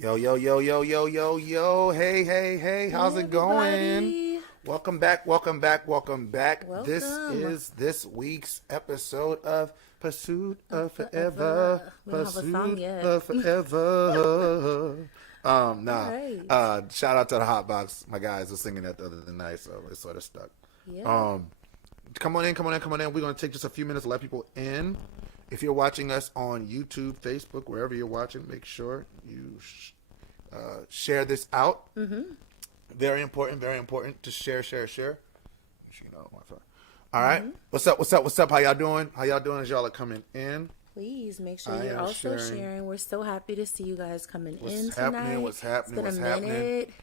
Yo, yo, yo, yo, yo, yo, yo. Hey, hey, hey. How's Hey it going? everybody. Welcome back, welcome back, welcome back. This Welcome. is this week's episode of Pursuit of Forever. Forever. We don't have a song Pursuit yet. of Forever. All Nah. right. Shout out to the Hot Box. My guys were singing that the other night, so it sort of stuck. Yeah. Um, Come on in, come on in, come on in. We're going to take just a few minutes to let people in. If you're watching us on YouTube, Facebook, wherever you're watching, make sure you share this out. Very important to share. You know, my phone. All right. What's up? How y'all doing? How y'all doing as y'all are coming in? Please make sure I you're am also sharing. sharing. We're so happy to see you guys coming in What's tonight. happening? What's happening? It's been What's a minute. happening?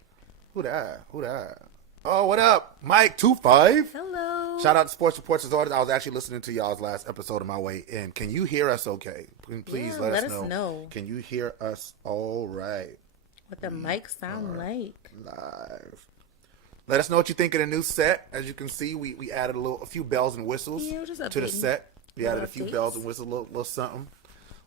Who that? Oh, what up? Mike 25. Hello. Shout out to Sports Reports as always. I was actually listening to y'all's last episode on my way in. Can you hear us okay? Please Yeah, let let us us know. know. Can you hear us all right? What the mic sound like? Live. Let us know what you think of the new set. As you can see, we added a few bells and whistles Yeah, just to the updating. set. We added a few Updates. bells and whistles, little something.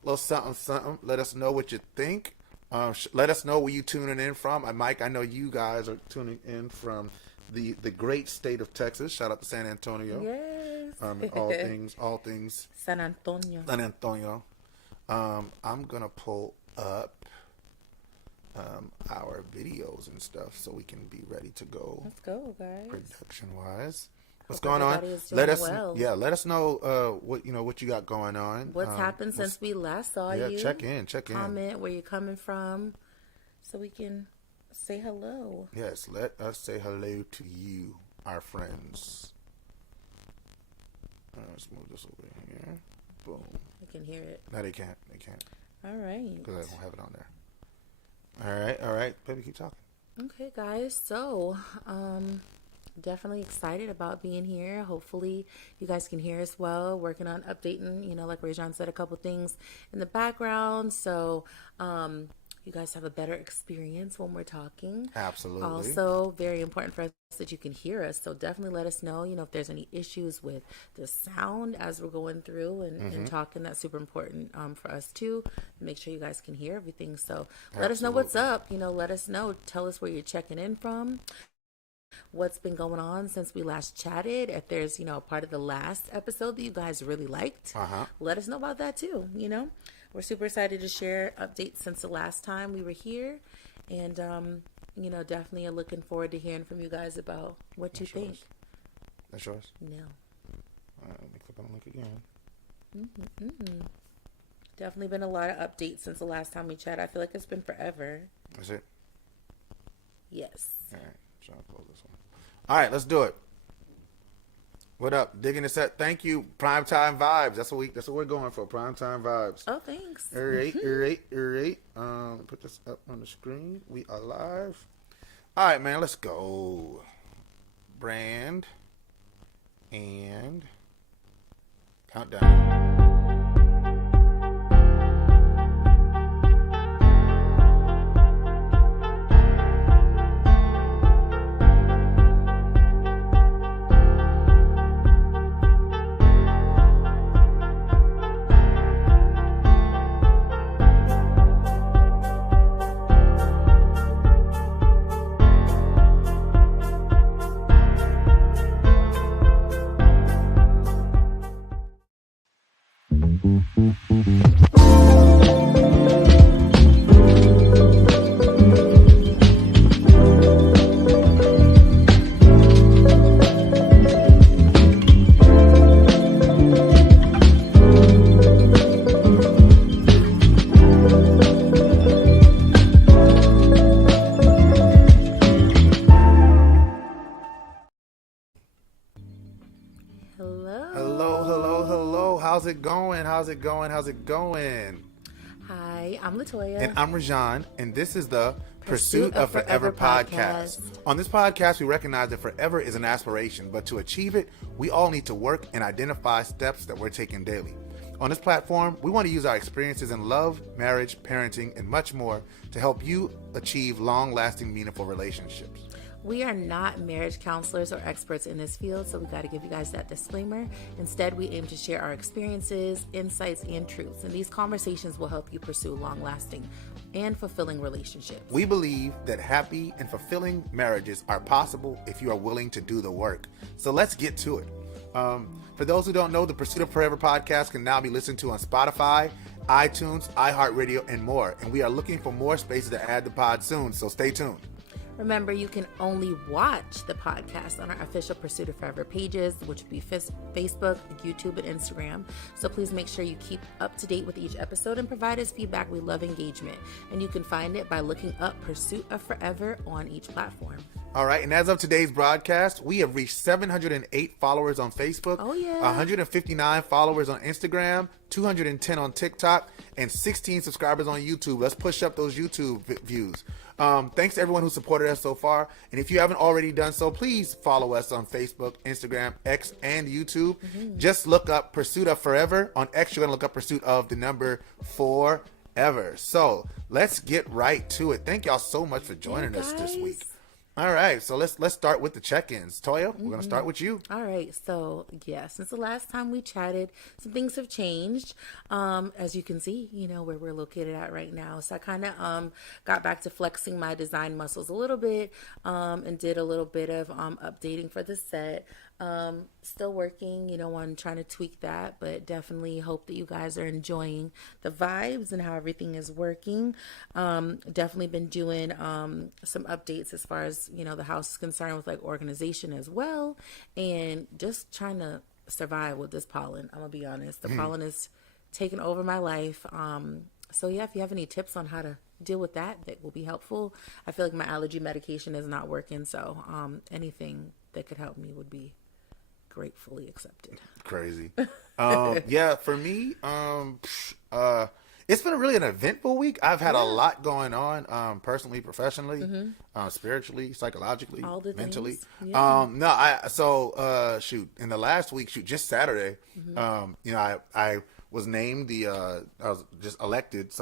Let us know what you think. Let us know where you tuning in from. Mike, I know you guys are tuning in from the great state of Texas. Shout out to San Antonio. Yes. All things San Antonio. San Antonio. I'm gonna pull up our videos and stuff so we can be ready to go Let's go, guys. production wise. What's Hope going on? everybody is Let doing us well. let us know what you got going on. What's happened since we last saw you? check in. Comment where you're coming from so we can say hello. Yes, let us say hello to you, our friends. Let's move this over here. Boom. We can hear it. No, they can't. All right. Because I don't have it on there. All right. Baby, keep talking. Okay, guys. So, definitely excited about being here. Hopefully, you guys can hear us well. Working on updating, like Rajan said, a couple things in the background. So, you guys have a better experience when we're talking. Absolutely. Also, very important for us that you can hear us. So definitely let us know, if there's any issues with the sound as we're going through and talking. That's super important for us too. Make sure you guys can hear everything. So let us know what's up. Let us know. Tell us where you're checking in from. What's been going on since we last chatted. If there's, a part of the last episode that you guys really liked, let us know about that too, We're super excited to share updates since the last time we were here. And, definitely are looking forward to hearing from you guys about what you think. That's yours? No. All right, let me click on the link again. Definitely been a lot of updates since the last time we chatted. I feel like it's been forever. That's it? Yes. All right, so I'll close this one. All right, let's do it. What up? Digging the set. Thank you. Primetime vibes. That's what we're going for. Primetime vibes. Oh, thanks. All right. Put this up on the screen. We are live. All right, man. Let's go. Brand and countdown. Hello. How's it going? Hi, I'm Latoya. And I'm Rajan, and this is the Pursuit of Forever podcast. On this podcast, we recognize that forever is an aspiration, but to achieve it, we all need to work and identify steps that we're taking daily. On this platform, we want to use our experiences in love, marriage, parenting, and much more to help you achieve long-lasting, meaningful relationships. We are not marriage counselors or experts in this field, so we got to give you guys that disclaimer. Instead, we aim to share our experiences, insights, and truths, and these conversations will help you pursue long-lasting and fulfilling relationships. We believe that happy and fulfilling marriages are possible if you are willing to do the work. So let's get to it. For those who don't know, the Pursuit of Forever podcast can now be listened to on Spotify, iTunes, iHeartRadio, and more. And we are looking for more spaces to add the pod soon, so stay tuned. Remember, you can only watch the podcast on our official Pursuit of Forever pages, which would be Facebook, YouTube, and Instagram. So please make sure you keep up to date with each episode and provide us feedback. We love engagement. And you can find it by looking up Pursuit of Forever on each platform. All right, and as of today's broadcast, we have reached 708 followers on Facebook, 159 followers on Instagram, 210 on TikTok, and 16 subscribers on YouTube. Let's push up those YouTube views. Thanks to everyone who supported us so far. And if you haven't already done so, please follow us on Facebook, Instagram, X, and YouTube. Just look up Pursuit of Forever. On X, you're going to look up Pursuit of the number Forever. So let's get right to it. Thank y'all so much for joining us this week. All right, so let's start with the check-ins. Toya, we're going to start with you. All right, so yeah, since the last time we chatted, some things have changed. As you can see, where we're located at right now. So I kind of got back to flexing my design muscles a little bit and did a little bit of updating for the set. Still working, on trying to tweak that, but definitely hope that you guys are enjoying the vibes and how everything is working. Definitely been doing some updates as far as, the house is concerned with like organization as well, and just trying to survive with this pollen. I'm gonna be honest, the pollen is taking over my life. So yeah, if you have any tips on how to deal with that will be helpful. I feel like my allergy medication is not working, so anything that could help me would be gratefully accepted. Crazy. Yeah, for me, it's been really an eventful week. I've had a lot going on, personally, professionally, spiritually, psychologically, all the mentally. Things. Yeah. In the last week, just Saturday, I was named I was just elected,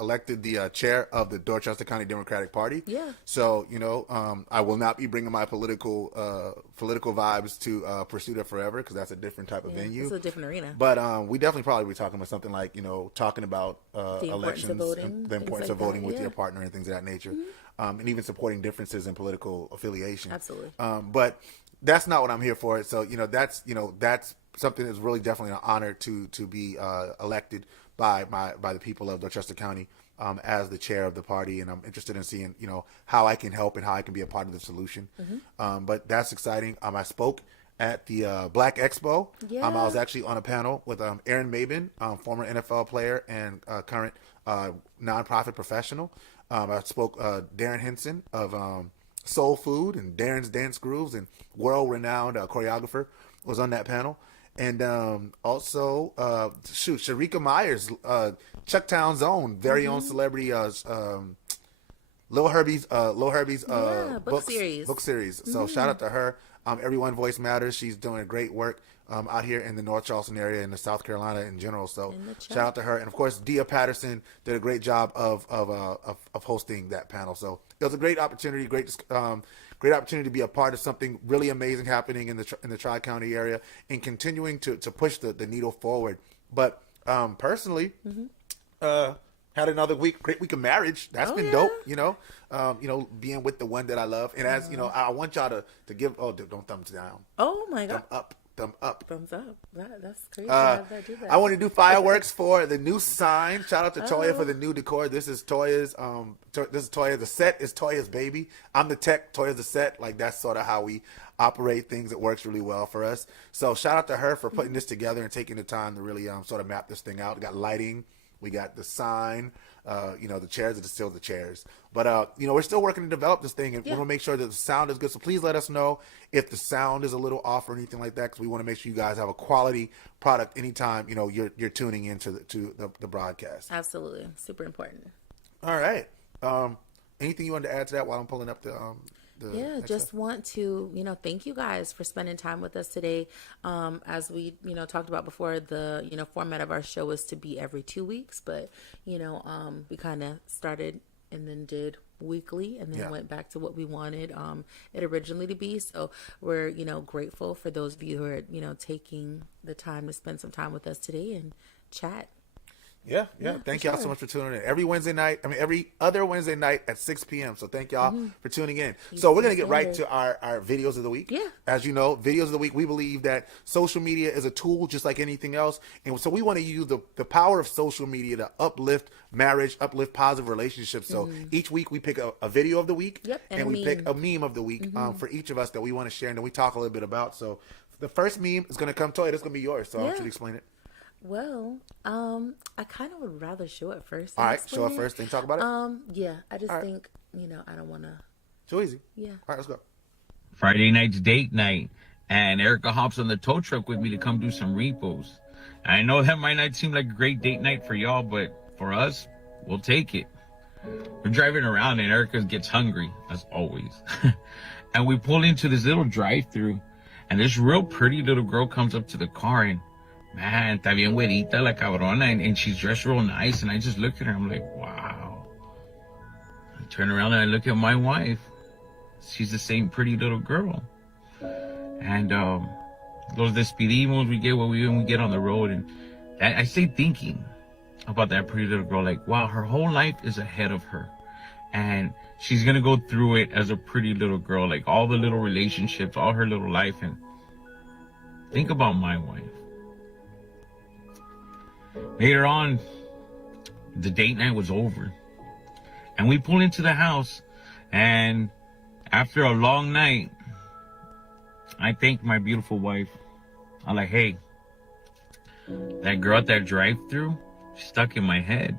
elected the chair of the Dorchester County Democratic Party. Yeah. So, I will not be bringing my political vibes to Pursuit of Forever, because that's a different type of venue. It's a different arena. But we definitely probably be talking about something like, talking about elections, and the importance of voting with your partner and things of that nature, and even supporting differences in political affiliation. Absolutely. But that's not what I'm here for. So, that's something that's really definitely an honor to be elected by the people of Dorchester County as the chair of the party, and I'm interested in seeing how I can help and how I can be a part of the solution. But that's exciting. I spoke at the Black Expo. Yeah. I was actually on a panel with Aaron Mabin, former NFL player and current nonprofit professional. I spoke Darren Henson of Soul Food and Darren's Dance Grooves, and world-renowned choreographer was on that panel. And also, Sharika Myers, Chucktown's own very own celebrity, Lil Herbie's book series. So shout out to her. Everyone Voice Matters. She's doing great work out here in the North Charleston area and the South Carolina in general. So shout out to her. And of course, Dia Patterson did a great job of hosting that panel. So it was a great opportunity, great opportunity to be a part of something really amazing happening in the Tri-County area and continuing to push the needle forward. But personally, had another great week of marriage. That's been dope, being with the one that I love. And as I want y'all to give, don't thumbs down. Oh my God. Thumb up. Thumbs up. That's crazy. I want to do fireworks for the new sign. Shout out to Toya for the new decor. This is Toya's. The set is Toya's baby. I'm the tech. Toya's the set. Like, that's sort of how we operate things. It works really well for us. So shout out to her for putting this together and taking the time to really sort of map this thing out. We got lighting. We got the sign. The chairs are still the chairs. But, we're still working to develop this thing, and we want to make sure that the sound is good. So please let us know if the sound is a little off or anything like that, because we want to make sure you guys have a quality product anytime, you're tuning into the broadcast. Absolutely. Super important. All right. Anything you wanted to add to that while I'm pulling up the just stuff? Want to, thank you guys for spending time with us today. As we, talked about before, the, format of our show is to be every 2 weeks, but, we kind of started and then did weekly, and then Yeah. went back to what we wanted it originally to be. So we're, grateful for those of you who are, taking the time to spend some time with us today and chat. Yeah. Thank y'all sure. so much for tuning in. Every other Wednesday night at 6 p.m. So thank y'all for tuning in. So we're going to get right to our videos of the week. Yeah. As you know, videos of the week, we believe that social media is a tool just like anything else. And so we want to use the power of social media to uplift marriage, uplift positive relationships. So each week we pick a video of the week. Yep, and a we meme. pick a meme of the week for each of us that we want to share and then we talk a little bit about. So the first meme is going to come to it. It's going to be yours. So I want you to explain it. Well, I kind of would rather show it first. All right, show it first, then talk about it. Yeah, I just think, I don't want to. So easy. Yeah. All right, let's go. Friday night's date night, and Erica hops on the tow truck with me to come do some repos. I know that might not seem like a great date night for y'all, but for us, we'll take it. We're driving around, and Erica gets hungry, as always. And we pull into this little drive-thru, and this real pretty little girl comes up to the car, and man, está bien güerita la cabrona, and she's dressed real nice, and I just look at her, I'm like, wow. I turn around and I look at my wife. She's the same pretty little girl. And los despedimos, we get we get on the road, and I stay thinking about that pretty little girl, like, wow, her whole life is ahead of her. And she's gonna go through it as a pretty little girl, like all the little relationships, all her little life. And think about my wife. Later on, the date night was over, and we pull into the house, and after a long night, I thank my beautiful wife. I'm like, hey, that girl at that drive-thru, she's stuck in my head.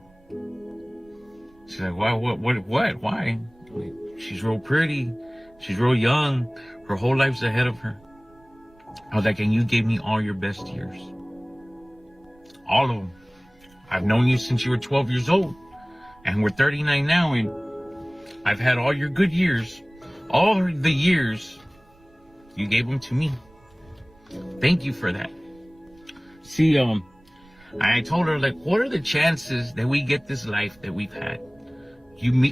She's like, why? What? Why? Like, she's real pretty. She's real young. Her whole life's ahead of her. I was like, and you gave me all your best years. All of them. I've known you since you were 12 years old, and we're 39 now, and I've had all your good years. All the years, you gave them to me. Thank you for that. See, I told her, like, what are the chances that we get this life that we've had?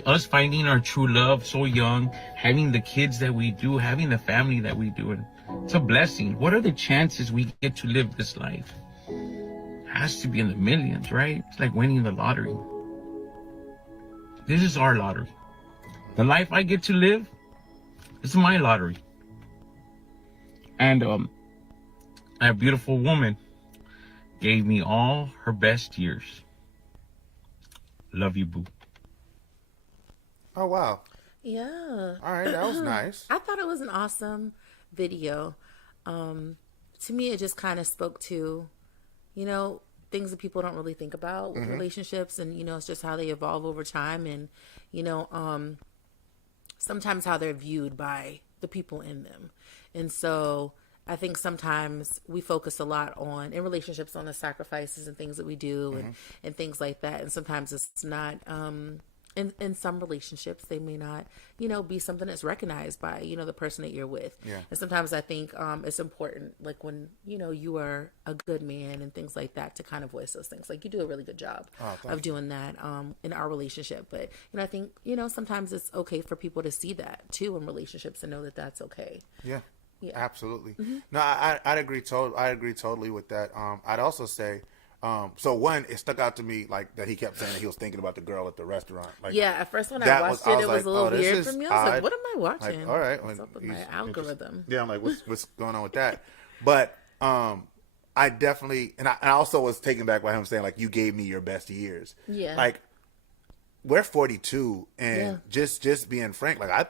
Us finding our true love so young, having the kids that we do, having the family that we do, and it's a blessing. What are the chances we get to live this life? Has to be in the millions, right? It's like winning the lottery. This is our lottery. The life I get to live, it's my lottery. And that beautiful woman gave me all her best years. Love you, boo. Oh, wow. Yeah. All right, that was nice. I thought it was an awesome video. To me, it just kind of spoke to, things that people don't really think about with relationships, and it's just how they evolve over time, and sometimes how they're viewed by the people in them. And so I think sometimes we focus a lot on, in relationships, on the sacrifices and things that we do and things like that. And sometimes it's not, in some relationships, they may not, be something that's recognized by, the person that you're with. Yeah. And sometimes I think it's important, like when, you are a good man and things like that, to kind of voice those things. Like, you do a really good job of doing that in our relationship. But, I think, sometimes it's okay for people to see that too in relationships and know that that's okay. Yeah. Absolutely. No, I'd agree. I agree totally with that. I'd also say, so one, it stuck out to me like that he kept saying that he was thinking about the girl at the restaurant. Like, yeah, at first when I watched it was a little weird for me. I was like, what am I watching? Like, all right, what's up with my algorithm? Yeah, I'm like, what's going on with that? But I definitely, and I also was taken back by him saying, like, you gave me your best years. Yeah. Like, we're 42, and just being frank, like,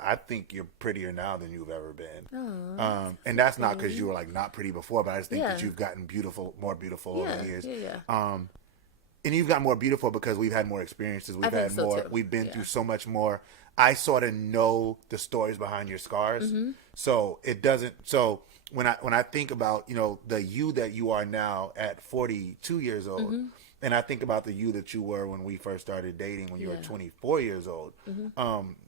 I think you're prettier now than you've ever been. And that's not because you were like not pretty before, but I just think that you've gotten more beautiful over the years. And you've gotten more beautiful because we've had more experiences. We've had more. Too. We've been through so much more. I sort of know the stories behind your scars, so it doesn't. So when I think about the you that you are now at 42 years old. And I think about the you that you were when we first started dating when you were 24 years old.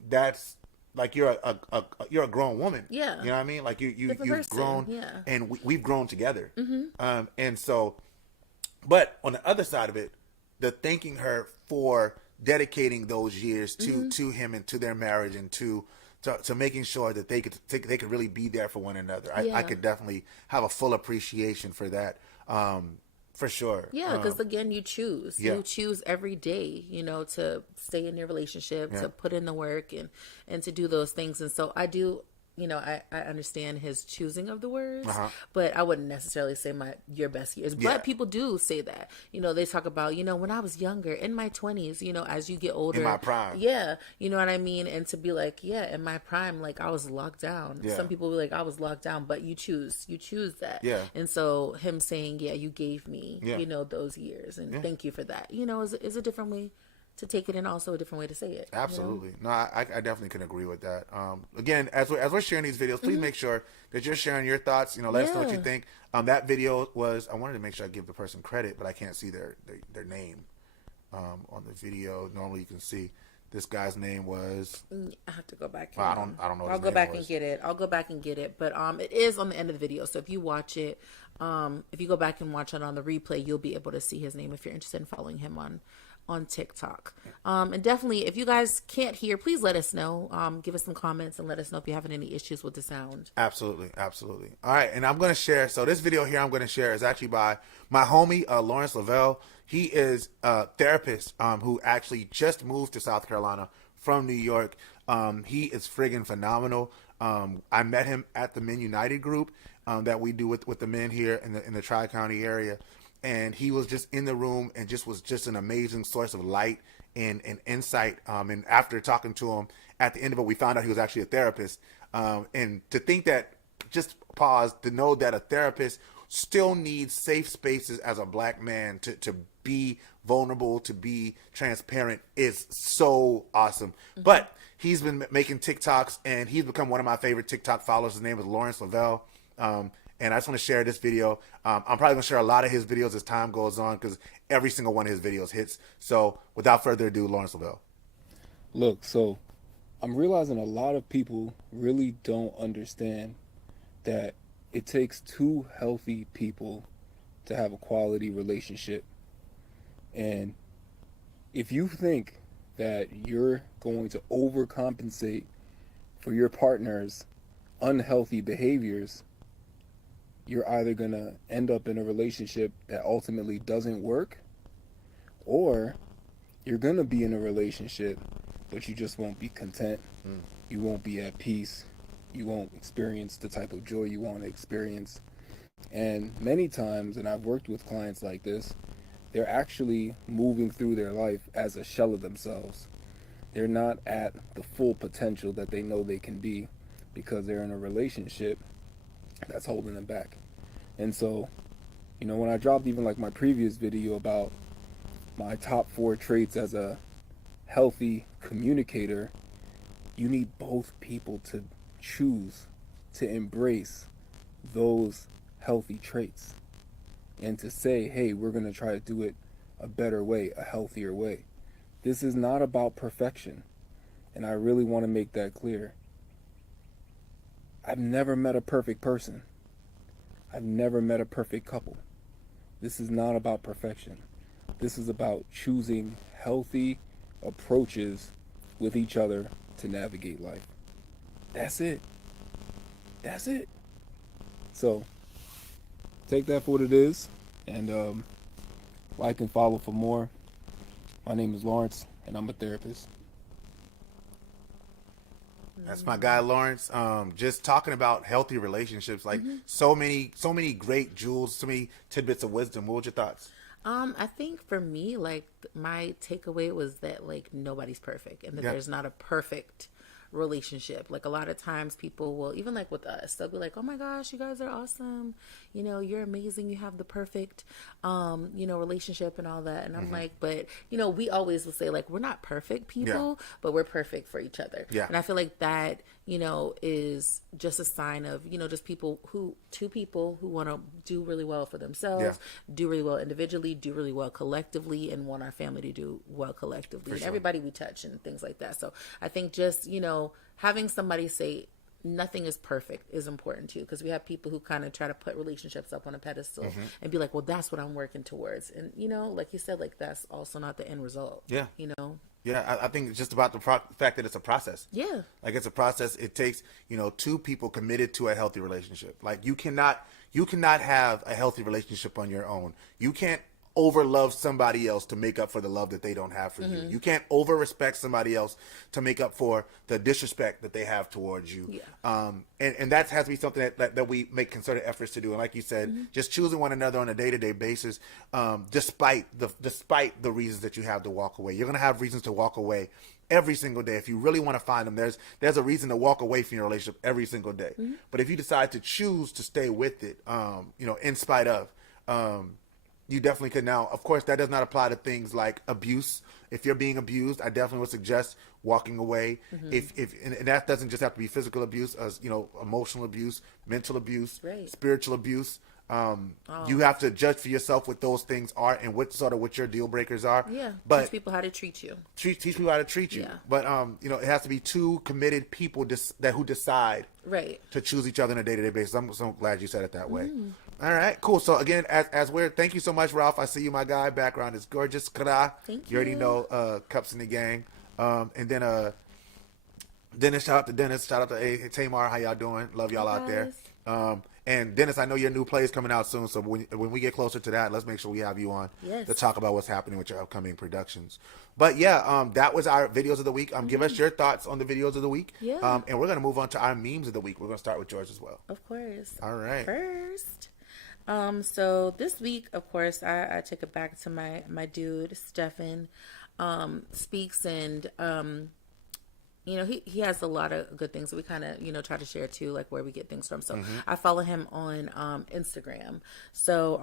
That's like you're a grown woman. Yeah, you know what I mean. Like you've grown, and we've grown together. And so, but on the other side of it, the thanking her for dedicating those years to him and to their marriage and to making sure that they could really be there for one another. I could definitely have a full appreciation for that. For sure. Yeah, because again, you choose. You choose every day, to stay in your relationship, to put in the work and to do those things. And so I do, I understand his choosing of the words, but I wouldn't necessarily say your best years. But people do say that. They talk about, when I was younger, in my 20s, as you get older. In my prime. Yeah, you know what I mean? And to be like, in my prime, like I was locked down. Yeah. Some people be like, I was locked down, but you choose that. Yeah. And so him saying, you gave me, those years. And thank you for that, is a different way to take it and also a different way to say it. Absolutely. No, I definitely can agree with that. Again, as we're sharing these videos, please make sure that you're sharing your thoughts. Let us know what you think. That video was, I wanted to make sure I give the person credit, but I can't see their name on the video. Normally you can see this guy's name was. I have to go back. I don't know. I'll go back and get it. But it is on the end of the video. So if you watch it, if you go back and watch it on the replay, you'll be able to see his name if you're interested in following him on TikTok. And definitely, if you guys can't hear, please let us know. Give us some comments and let us know if you're having any issues with the sound. Absolutely. All right, and I'm going to share. So this video here I'm going to share is actually by my homie, Lawrence Lavelle. He is a therapist who actually just moved to South Carolina from New York. He is friggin' phenomenal. I met him at the Men United group that we do with the men here in the Tri-County area. And he was just in the room and was just an amazing source of light and insight. And after talking to him, at the end of it, we found out he was actually a therapist. And to think that, just pause, to know that a therapist still needs safe spaces as a black man to be vulnerable, to be transparent is so awesome. Mm-hmm. But he's been making TikToks and he's become one of my favorite TikTok followers. His name is Lawrence Lavelle. And I just want to share this video. I'm probably going to share a lot of his videos as time goes on because every single one of his videos hits. So without further ado, Lawrence Lavelle. Look, so I'm realizing a lot of people really don't understand that it takes two healthy people to have a quality relationship. And if you think that you're going to overcompensate for your partner's unhealthy behaviors, you're either going to end up in a relationship that ultimately doesn't work, or you're going to be in a relationship, but you just won't be content. You won't be at peace. You won't experience the type of joy you want to experience. And many times, and I've worked with clients like this, they're actually moving through their life as a shell of themselves. They're not at the full potential that they know they can be because they're in a relationship that's holding them back. And so, when I dropped even like my previous video about my top 4 traits as a healthy communicator, you need both people to choose to embrace those healthy traits and to say, hey, we're going to try to do it a better way, a healthier way. This is not about perfection. And I really want to make that clear. I've never met a perfect person. I've never met a perfect couple. This is not about perfection. This is about choosing healthy approaches with each other to navigate life. That's it. That's it. So, take that for what it is, and like and follow for more. My name is Lawrence, and I'm a therapist. That's my guy Lawrence. Just talking about healthy relationships, like so many great jewels, so many tidbits of wisdom. What were your thoughts? I think for me, like my takeaway was that like nobody's perfect and that there's not a perfect relationship. Like a lot of times people will, even like with us, they'll be like, oh my gosh, you guys are awesome, you're amazing, you have the perfect relationship and all that. And I'm like, but we always will say like, we're not perfect people, but we're perfect for each other. And I feel like that is just a sign of just two people who want to do really well for themselves, do really well individually, do really well collectively, and want our family to do well collectively, and everybody we touch and things like that. So I think just having somebody say nothing is perfect is important too, because we have people who kind of try to put relationships up on a pedestal and be like, well, that's what I'm working towards, and like you said, like that's also not the end result. Yeah, I think it's just about the fact that it's a process. Yeah. Like it's a process. It takes, two people committed to a healthy relationship. Like you cannot have a healthy relationship on your own. You can't over love somebody else to make up for the love that they don't have for you. You can't over respect somebody else to make up for the disrespect that they have towards you. Yeah. And that has to be something that we make concerted efforts to do. And like you said, just choosing one another on a day-to-day basis, despite the reasons that you have to walk away. You're going to have reasons to walk away every single day. If you really want to find them, there's a reason to walk away from your relationship every single day. But if you decide to choose to stay with it, in spite of, you definitely could. Now, of course, that does not apply to things like abuse. If you're being abused, I definitely would suggest walking away. And that doesn't just have to be physical abuse, as emotional abuse, mental abuse, Right. spiritual abuse. You have to judge for yourself what those things are and what your deal breakers are. Yeah. But Teach people how to treat you. teach people how to treat you. Yeah. But it has to be two committed people who decide Right. to choose each other on a day-to-day basis. I'm so glad you said it that way. All right, cool. So again, as we're thank you so much, Ralph. I see you, my guy. Background is gorgeous. Kara. Thank You already you. know Cups in the gang. And then Dennis, shout out to Dennis. Shout out to Tamar. How y'all doing? Love y'all out there. And Dennis, I know your new play is coming out soon. So when we get closer to that, let's make sure we have you on Yes. to talk about what's happening with your upcoming productions. But yeah, that was our videos of the week. Give us your thoughts on the videos of the week. Yeah. And we're gonna move on to our memes of the week. We're gonna start with George as well. Of course. All right. First, so this week, of course, I took it back to my dude Stefan, speaks, and he has a lot of good things that we kind of try to share too, like where we get things from. So I follow him on Instagram. So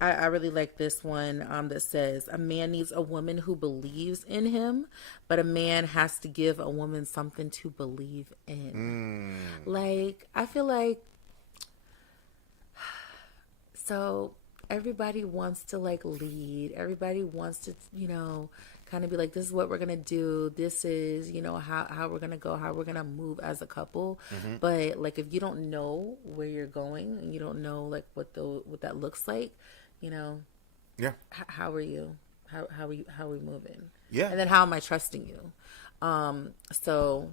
I really like this one that says, a man needs a woman who believes in him, but a man has to give a woman something to believe in. Like, I feel like, so everybody wants to like lead. Everybody wants to, kind of be like, this is what we're going to do. This is, how we're going to go, how we're going to move as a couple. But like, if you don't know where you're going and you don't know like what that looks like, Yeah. how are you? How are we moving? Yeah. And then how am I trusting you? So,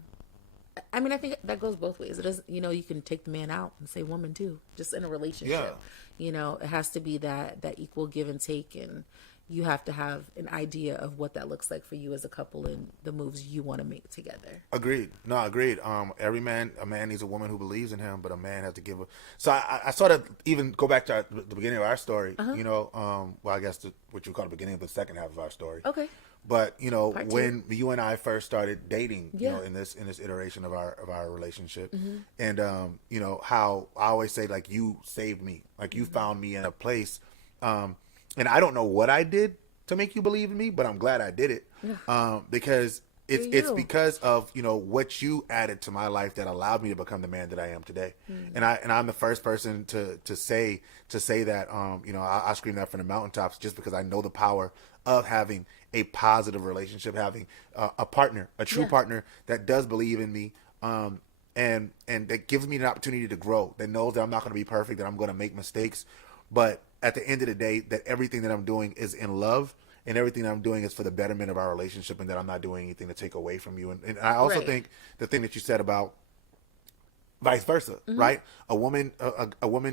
I mean, I think that goes both ways. It does, you can take the man out and say woman too, just in a relationship. It has to be that equal give and take, and you have to have an idea of what that looks like for you as a couple and the moves you want to make together. Agreed. No, agreed. A man needs a woman who believes in him, but a man has to give. So I sort of even go back to the beginning of our story. Well, I guess what you call the beginning of the second half of our story. Okay. But Part when you and I first started dating, Yeah. in this iteration of our relationship, and how I always say, like, you saved me, like you found me in a place, and I don't know what I did to make you believe in me, but I'm glad I did it, because it's because of what you added to my life that allowed me to become the man that I am today. And I'm the first person to say that I scream that from the mountaintops, just because I know the power of having a positive relationship, having a partner, a true partner that does believe in me, and that gives me an opportunity to grow, that knows that I'm not going to be perfect, that I'm going to make mistakes, but at the end of the day, that everything that I'm doing is in love, and everything that I'm doing is for the betterment of our relationship, and that I'm not doing anything to take away from you. And I also think the thing that you said about vice versa, right? A woman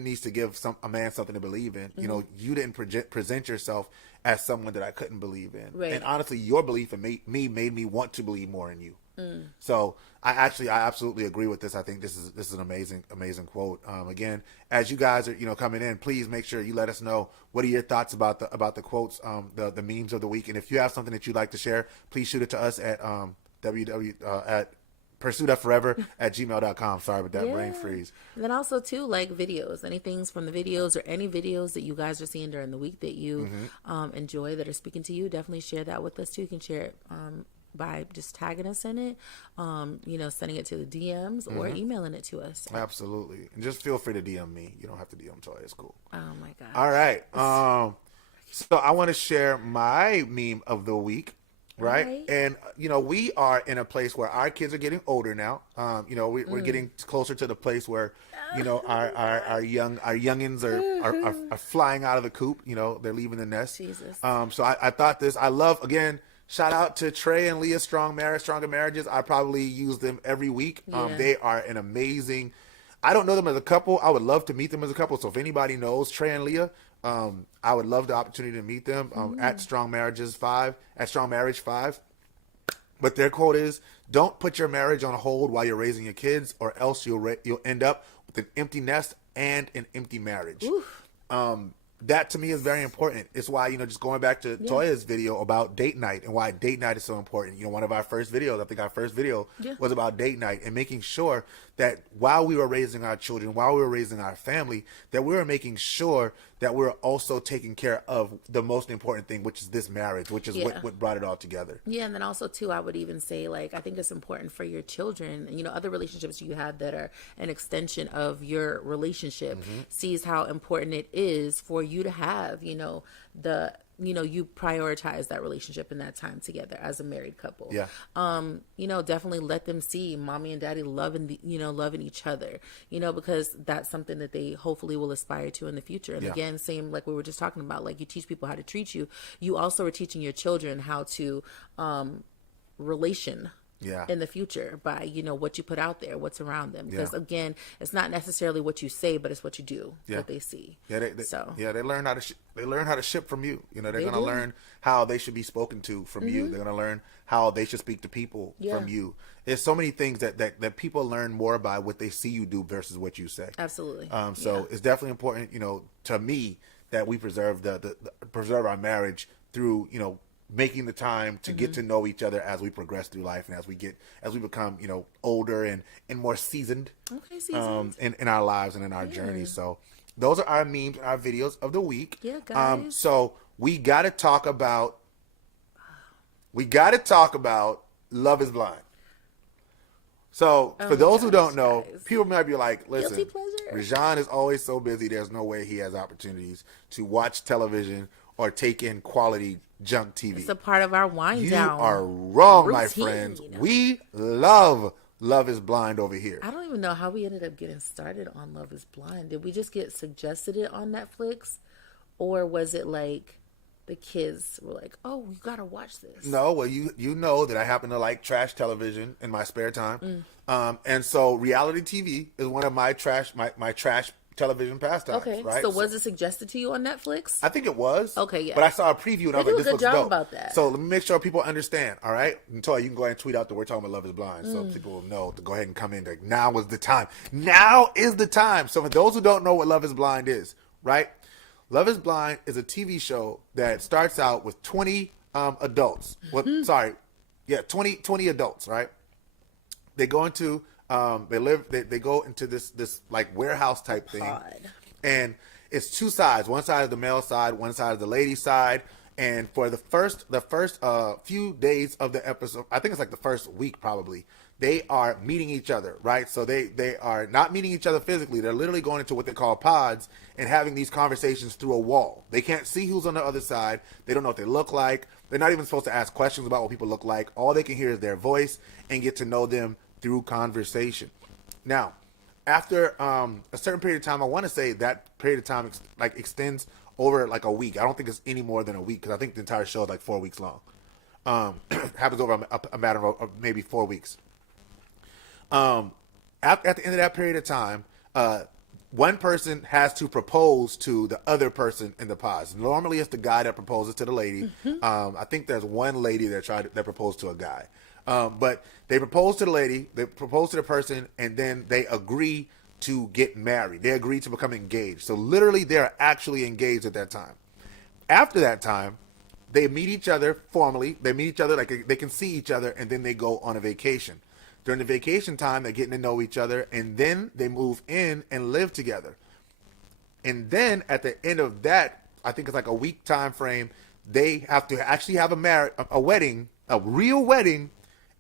needs to give a man something to believe in. You didn't present yourself as someone that I couldn't believe in. Right. And honestly, your belief in me made me want to believe more in you. So I absolutely agree with this. I think this is an amazing quote. Again, as you guys are coming in, please make sure you let us know what are your thoughts about the quotes, the memes of the week, and if you have something that you'd like to share, please shoot it to us at at pursuitofforever@gmail.com. Sorry about that brain freeze. And then also too, like videos, anything from the videos or any videos that you guys are seeing during the week that you enjoy, that are speaking to you, definitely share that with us too. You can share it by just tagging us in it, sending it to the DMs or emailing it to us. Absolutely. And just feel free to DM me. You don't have to DM Toy. It's cool. Oh my God. All right. So I want to share my meme of the week. Right. Right. And, we are in a place where our kids are getting older now. We're getting closer to the place where, our youngins are flying out of the coop. They're leaving the nest. Jesus. So I thought I love, again, Shout out to Trey and Leah Stronger Marriages. I probably use them every week. Yeah. They are an amazing. I don't know them as a couple. I would love to meet them as a couple. So if anybody knows Trey and Leah, I would love the opportunity to meet them at Strong Marriage 5. But their quote is, "Don't put your marriage on hold while you're raising your kids, or else you'll end up with an empty nest and an empty marriage." That to me is very important. It's why, just going back to Toya's video about date night and why date night is so important. One of our first videos, I think our first video was about date night and making sure that while we were raising our children, while we were raising our family, that we were making sure that we were also taking care of the most important thing, which is this marriage, which is what brought it all together. Yeah, and then also too, I would even say, like, I think it's important for your children, other relationships you have that are an extension of your relationship, sees how important it is for you to have, you prioritize that relationship and that time together as a married couple. Yeah. Definitely let them see mommy and daddy loving each other, because that's something that they hopefully will aspire to in the future. And again, same like we were just talking about, like you teach people how to treat you. You also are teaching your children how to relation in the future by, what you put out there, what's around them. Because again, it's not necessarily what you say, but it's what you do that they see. Yeah, they learn how to they learn how to ship from you. They're going to learn how they should be spoken to from you. They're going to learn how they should speak to people from you. There's so many things that people learn more by what they see you do versus what you say. Absolutely. So it's definitely important, to me, that we preserve preserve our marriage through, making the time to get to know each other as we progress through life and as we become, older and more seasoned, in our lives and in our journey. So those are our memes, our videos of the week. Yeah, guys. So we got to talk about Love is Blind. So for those who don't know, people might be like, listen, Guilty pleasure. Rajan is always so busy. There's no way he has opportunities to watch television or take in quality junk TV. It's a part of our wind down. You are wrong, routine. my friends. We love Love is Blind over here. I don't even know how we ended up getting started on Love is Blind. Did we just get suggested it on Netflix? Or was it like the kids were like, oh, you got to watch this? No, well, you know that I happen to like trash television in my spare time. And so reality TV is one of my trash television pastimes. Okay, right? So was it suggested to you on Netflix? I think it was. Okay, yeah. But I saw a preview and I was They like, do a this good looks job dope. about that. So let me make sure people understand, all right? And Toya, you can go ahead and tweet out that we're talking about Love is Blind. So people will know to go ahead and come in. Like, now is the time. Now is the time. So for those who don't know what Love is Blind is, right? Love is Blind is a TV show that starts out with 20 adults. 20 adults, right? They go into they go into this like warehouse type thing. And it's two sides. One side is the male side, one side is the lady side. And for the first few days of the episode, I think it's like the first week probably, they are meeting each other, right? So they are not meeting each other physically. They're literally going into what they call pods and having these conversations through a wall. They can't see who's on the other side. They don't know what they look like. They're not even supposed to ask questions about what people look like. All they can hear is their voice and get to know them through conversation. Now, after a certain period of time, I want to say that period of time extends over like a week. I don't think it's any more than a week because I think the entire show is like 4 weeks long. Happens over a matter of maybe 4 weeks. At the end of that period of time, one person has to propose to the other person in the pods. Normally, it's the guy that proposes to the lady. I think there's one lady that proposed to a guy. But they propose to the lady, they propose to the person, and then they agree to get married. They agree to become engaged. So literally, they're actually engaged at that time. After that time, they meet each other formally. They meet each other, like they can see each other, and then they go on a vacation. During the vacation time, they're getting to know each other, and then they move in and live together. And then at the end of that, I think it's like a week time frame, they have to actually have a wedding, a real wedding,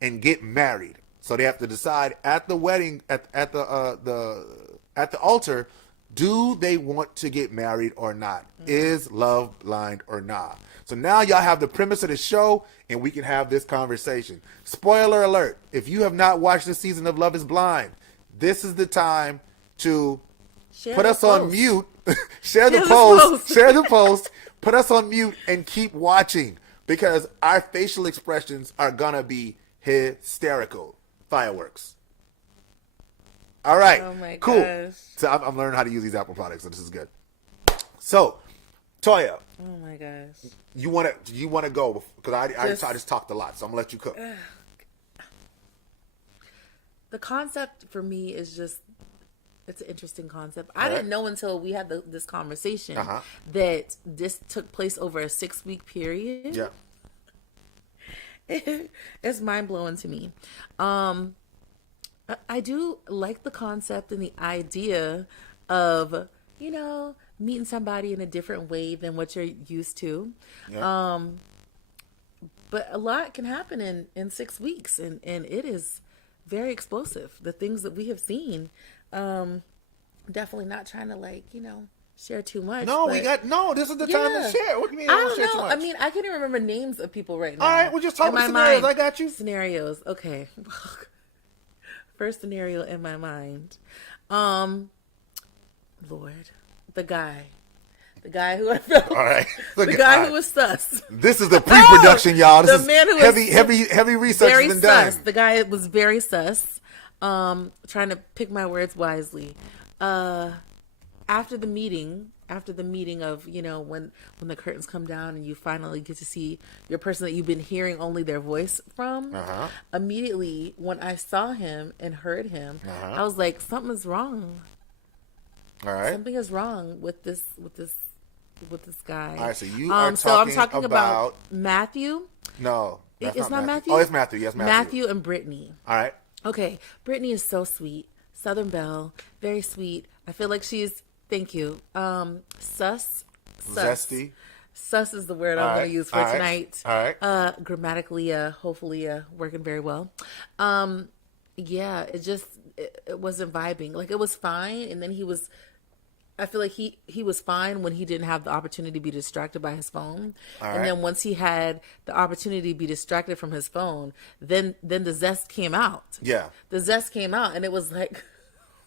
and get married. So they have to decide at the wedding, at the altar, do they want to get married or not? Is love blind or not? So now y'all have the premise of the show, and we can have this conversation. Spoiler alert, if you have not watched this season of Love is Blind, this is the time to put us on mute, share the post, put us on mute, and keep watching. because our facial expressions are gonna be hysterical. Fireworks. All right. Oh my cool. gosh. So I'm learning how to use these Apple products, so this is good. So, Toya, Oh my gosh. you wanna go because I just talked a lot, so I'm gonna let you cook. The concept for me is just, it's an interesting concept. I All right. didn't know until we had this conversation Uh-huh. that this took place over a 6-week period. Yeah. It's mind blowing to me. I do like the concept and the idea of, meeting somebody in a different way than what you're used to. Yeah. But a lot can happen in 6 weeks, and it is very explosive. The things that we have seen, definitely not trying to share too much. No, but this is the time to share. What do you mean? I don't don't share too know. much? I mean, I can't even remember names of people right now. All right, we'll just talk In about my scenarios. mind. I got you. Scenarios. Okay. First scenario in my mind. Lord, the guy who I felt. All right. The guy who was sus. This is the pre-production, y'all. This The is man who heavy research Very has been done. sus. The guy was very sus. Trying to pick my words wisely. After the meeting of, when the curtains come down and you finally get to see your person that you've been hearing only their voice from, immediately when I saw him and heard him, I was like, something is wrong. All right. Something is wrong with this guy. All right, so you are so I'm talking talking about Matthew. No. that's It's not Matthew? Oh, it's Matthew. Yes, Matthew. Matthew and Brittany. All right. Okay, Brittany is so sweet. Southern Belle, very sweet. I feel like she's, thank you. Sus. Zesty. Sus is the word I'm All going right, to use for all right, tonight. all right. Grammatically, hopefully, working very well. Yeah, it wasn't vibing. Like, it was fine, and then I feel like he was fine when he didn't have the opportunity to be distracted by his phone. And then once he had the opportunity to be distracted from his phone, then the zest came out. Yeah. The zest came out, and it was like,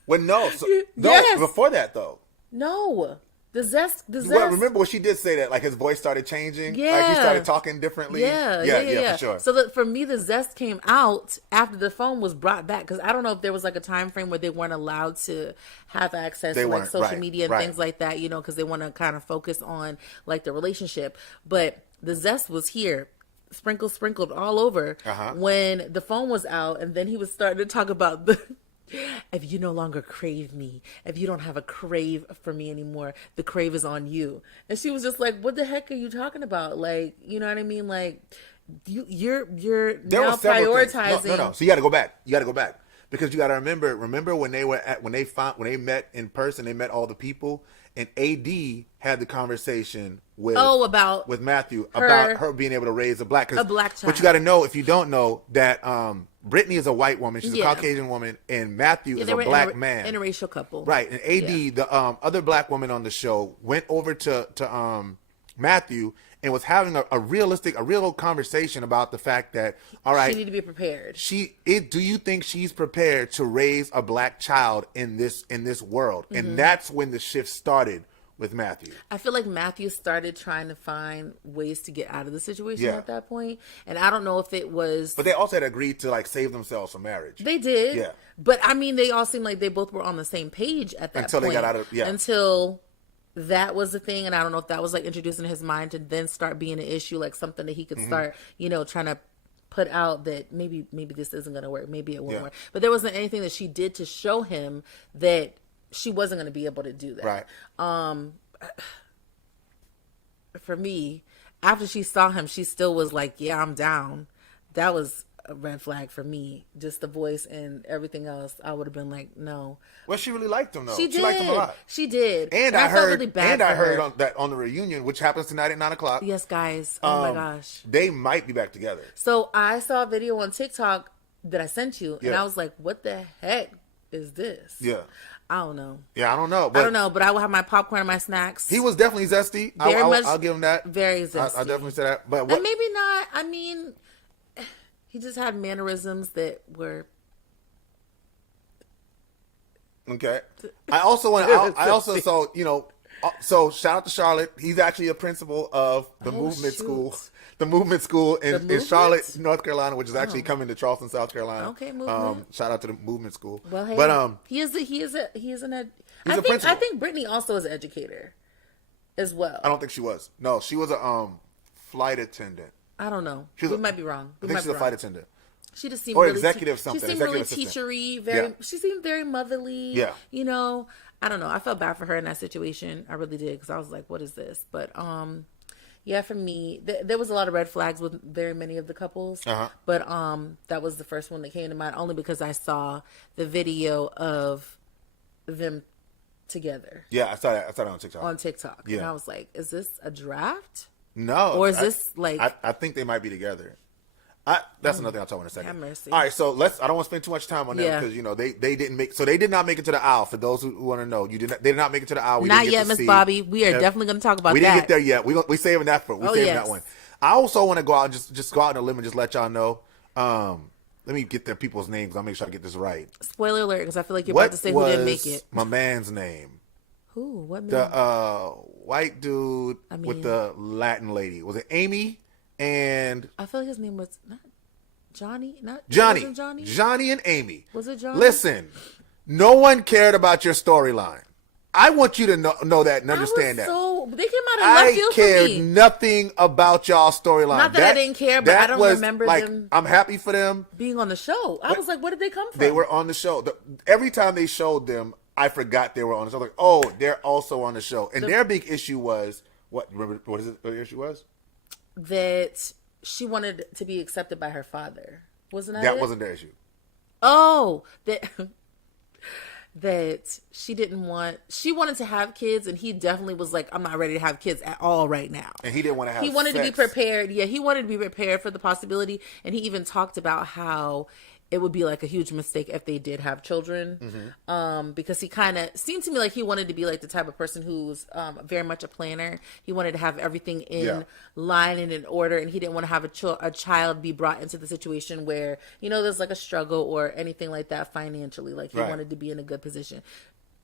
Well, no. So, Yes. no, before that, though. no. The zest. Well, remember what she did say that, like, his voice started changing? Like, he Yeah. started talking differently? Yeah, for sure. So for me, the zest came out after the phone was brought back, because I don't know if there was like a time frame where they weren't allowed to have access to like weren't, social right, media and right. things like that, because they want to kind of focus on like the relationship. But the zest was here, sprinkled all over when the phone was out, and then he was starting to talk about the. If you no longer crave me, if you don't have a crave for me anymore, the crave is on you. And she was just like, what the heck are you talking about? Like, you know what I mean? Like, you're There now were several prioritizing. things. No. So you got to go back. Because you got to remember when they met in person, they met all the people, and AD had the conversation with with Matthew about her being able to raise a black child. But you got to know, if you don't know, that Brittany is a white woman, she's a Yeah. Caucasian woman, and Matthew is they a were black man, interracial couple, right? And AD, the other black woman on the show, went over to Matthew and was having a real conversation about the fact that, all right, she need to be prepared. do you think she's prepared to raise a black child in this world? Mm-hmm. And that's when the shift started with Matthew. I feel like Matthew started trying to find ways to get out of the situation Yeah. at that point. And I don't know if it was... But they also had agreed to like save themselves from marriage. They did. Yeah. But I mean, they all seemed like they both were on the same page at that Until point. they got out of... Yeah. Until that was the thing. And I don't know if that was like introduced in his mind to then start being an issue, like something that he could start, trying to put out that maybe this isn't going to work. Maybe it won't work. But there wasn't anything that she did to show him that she wasn't going to be able to do that. Right. For me, after she saw him, she still was like, yeah, I'm down. That was a red flag for me. Just the voice and everything else, I would have been like, no. Well, she really liked him though. She did. liked him a lot. She did. And I I felt heard, really bad I for heard her. on the reunion, which happens tonight at 9:00. Yes, guys. Oh my gosh. They might be back together. So I saw a video on TikTok that I sent you, and Yeah. I was like, what the heck is this? Yeah. I don't know. Yeah, I don't know. But I will have my popcorn and my snacks. He was definitely zesty. I'll give him that. Very zesty. I'll definitely say that. But And maybe not. I mean, he just had mannerisms that were... Okay. I also want. I also so So shout out to Charlotte. He's actually a principal of the Oh, movement shoot. school. The movement school in Movement? Charlotte, North Carolina, which is actually coming to Charleston, South Carolina. Okay, movement. Shout out to the movement school. Well, hey, But he is an He's I a think principal. Brittany also is an educator as well. I don't think she was. No, she was a flight attendant. I don't know. She's We a- might be wrong. I think she's a flight attendant. She just seemed Or really executive She something, seemed executive really assistant. teachery. Very. Yeah. She seemed very motherly. Yeah. You know, I don't know. I felt bad for her in that situation. I really did because I was like, "What is this?" But yeah, for me, there was a lot of red flags with very many of the couples. Uh-huh. But that was the first one that came to mind, only because I saw the video of them together Yeah, I saw that. I saw that on TikTok. on TikTok, and Yeah. I was like, "Is this a draft?" No, Or is this, like- I think they might be together. That's another thing I'll talk about in a second. Have mercy. All right, so I don't want to spend too much time on them Yeah. because they didn't make. So they did not make it to the aisle. For those who want to know, they did not make it to the aisle. We Not didn't get yet, to Miss see- Bobby. We are Yeah. definitely going to talk about We that. didn't get there yet. We saving that for. We Oh, saving yes. that one. I also want to go out and just go out on a limb and just let y'all know. Let me get their people's names. I'll make sure I get this right. Spoiler alert, because I feel like you're What about to say who was didn't make it. my man's name? Who? What man? The white dude I with mean- the Latin lady. Was it Amy and I feel like his name was not Johnny. Not it Johnny? wasn't Johnny. Johnny and Amy. Was it Johnny? Listen, no one cared about your storyline. I want you to know that and understand that. So they came out of left I field for cared me. nothing about y'all's storyline. Not that I didn't care, but I don't remember like, them- I'm happy for them. Being on the show, I was like, "Where did they come from?" They were on the show. Every time they showed them, I forgot they were on the show. Like, oh, they're also on the show. And their big issue was what? Remember what the issue was? that she wanted to be accepted by her father. Wasn't that That it? wasn't their issue. Oh, that that she didn't want. She wanted to have kids, and he definitely was like, "I'm not ready to have kids at all right now." And he didn't want to have. He wanted to be sex. prepared. Yeah, he wanted to be prepared for the possibility, and he even talked about how it would be like a huge mistake if they did have children, because he kind of seemed to me like he wanted to be like the type of person who's very much a planner. He wanted to have everything in Yeah. line and in order, and he didn't want to have a child be brought into the situation where there's like a struggle or anything like that financially. Like he Right. wanted to be in a good position.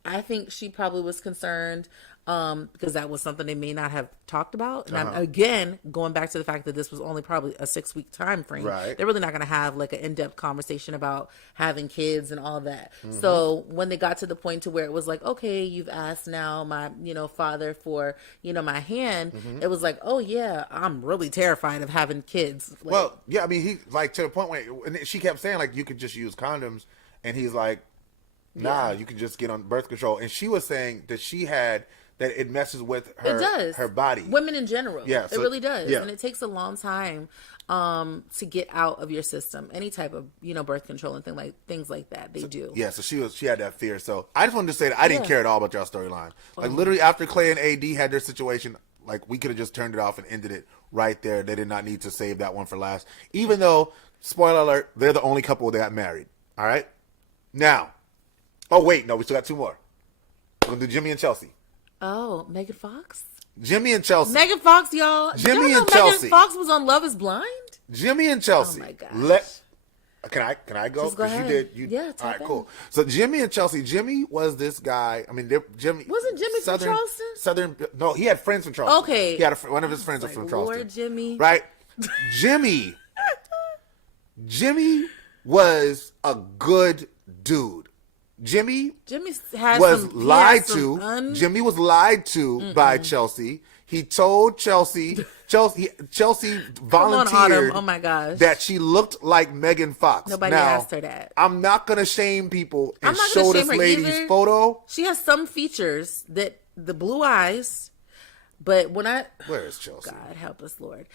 I think she probably was concerned because that was something they may not have talked about. And I'm again going back to the fact that this was only probably a 6-week time frame. Right. They're really not going to have like an in-depth conversation about having kids and all that. Mm-hmm. So when they got to the point to where it was like, okay, you've asked now my father for my hand, Mm-hmm. it was like, oh yeah, I'm really terrified of having kids. Like, Well, yeah, I mean, he like to the point where and she kept saying like you could just use condoms, and he's like, nah, you can just get on birth control. And she was saying that that it messes with her it does. her body. Women in general. Yeah, it so- really does. yeah. And it takes a long time to get out of your system. Any type of, birth control and things like that. They do. Yeah, so she had that fear. So I just wanted to say that I didn't Yeah. care at all about y'all storyline. Like literally after Clay and AD had their situation, like we could have just turned it off and ended it right there. They did not need to save that one for last. Even though, spoiler alert, they're the only couple that got married. All right? Now, oh wait, no, we still got two more. We're gonna do Jimmy and Chelsea. Oh, Megan Fox? Jimmy and Chelsea. Megan Fox, y'all. Did Jimmy y'all know and Chelsea. Megan Fox was on Love is Blind? Jimmy and Chelsea. Oh my gosh. Can I go? Just go 'Cause ahead. You did. Yeah, All tap right, in. cool. So Jimmy and Chelsea. Jimmy was this guy. I mean, Jimmy Wasn't Jimmy from Charleston? Southern. No, he had friends from Charleston. Okay. He had one of his friends Like, from Charleston. Lord Jimmy. Right. Jimmy. Jimmy was a good dude. Jimmy Jimmy had was some, he lied had some to. Jimmy was lied to by Chelsea. He told Chelsea volunteered Autumn. Oh my gosh. that she looked like Megan Fox. Nobody Now, asked her that. I'm not gonna shame people and I'm not gonna show shame this her lady's either. photo. She has some features that the blue eyes, but when Where is Chelsea? God help us, Lord.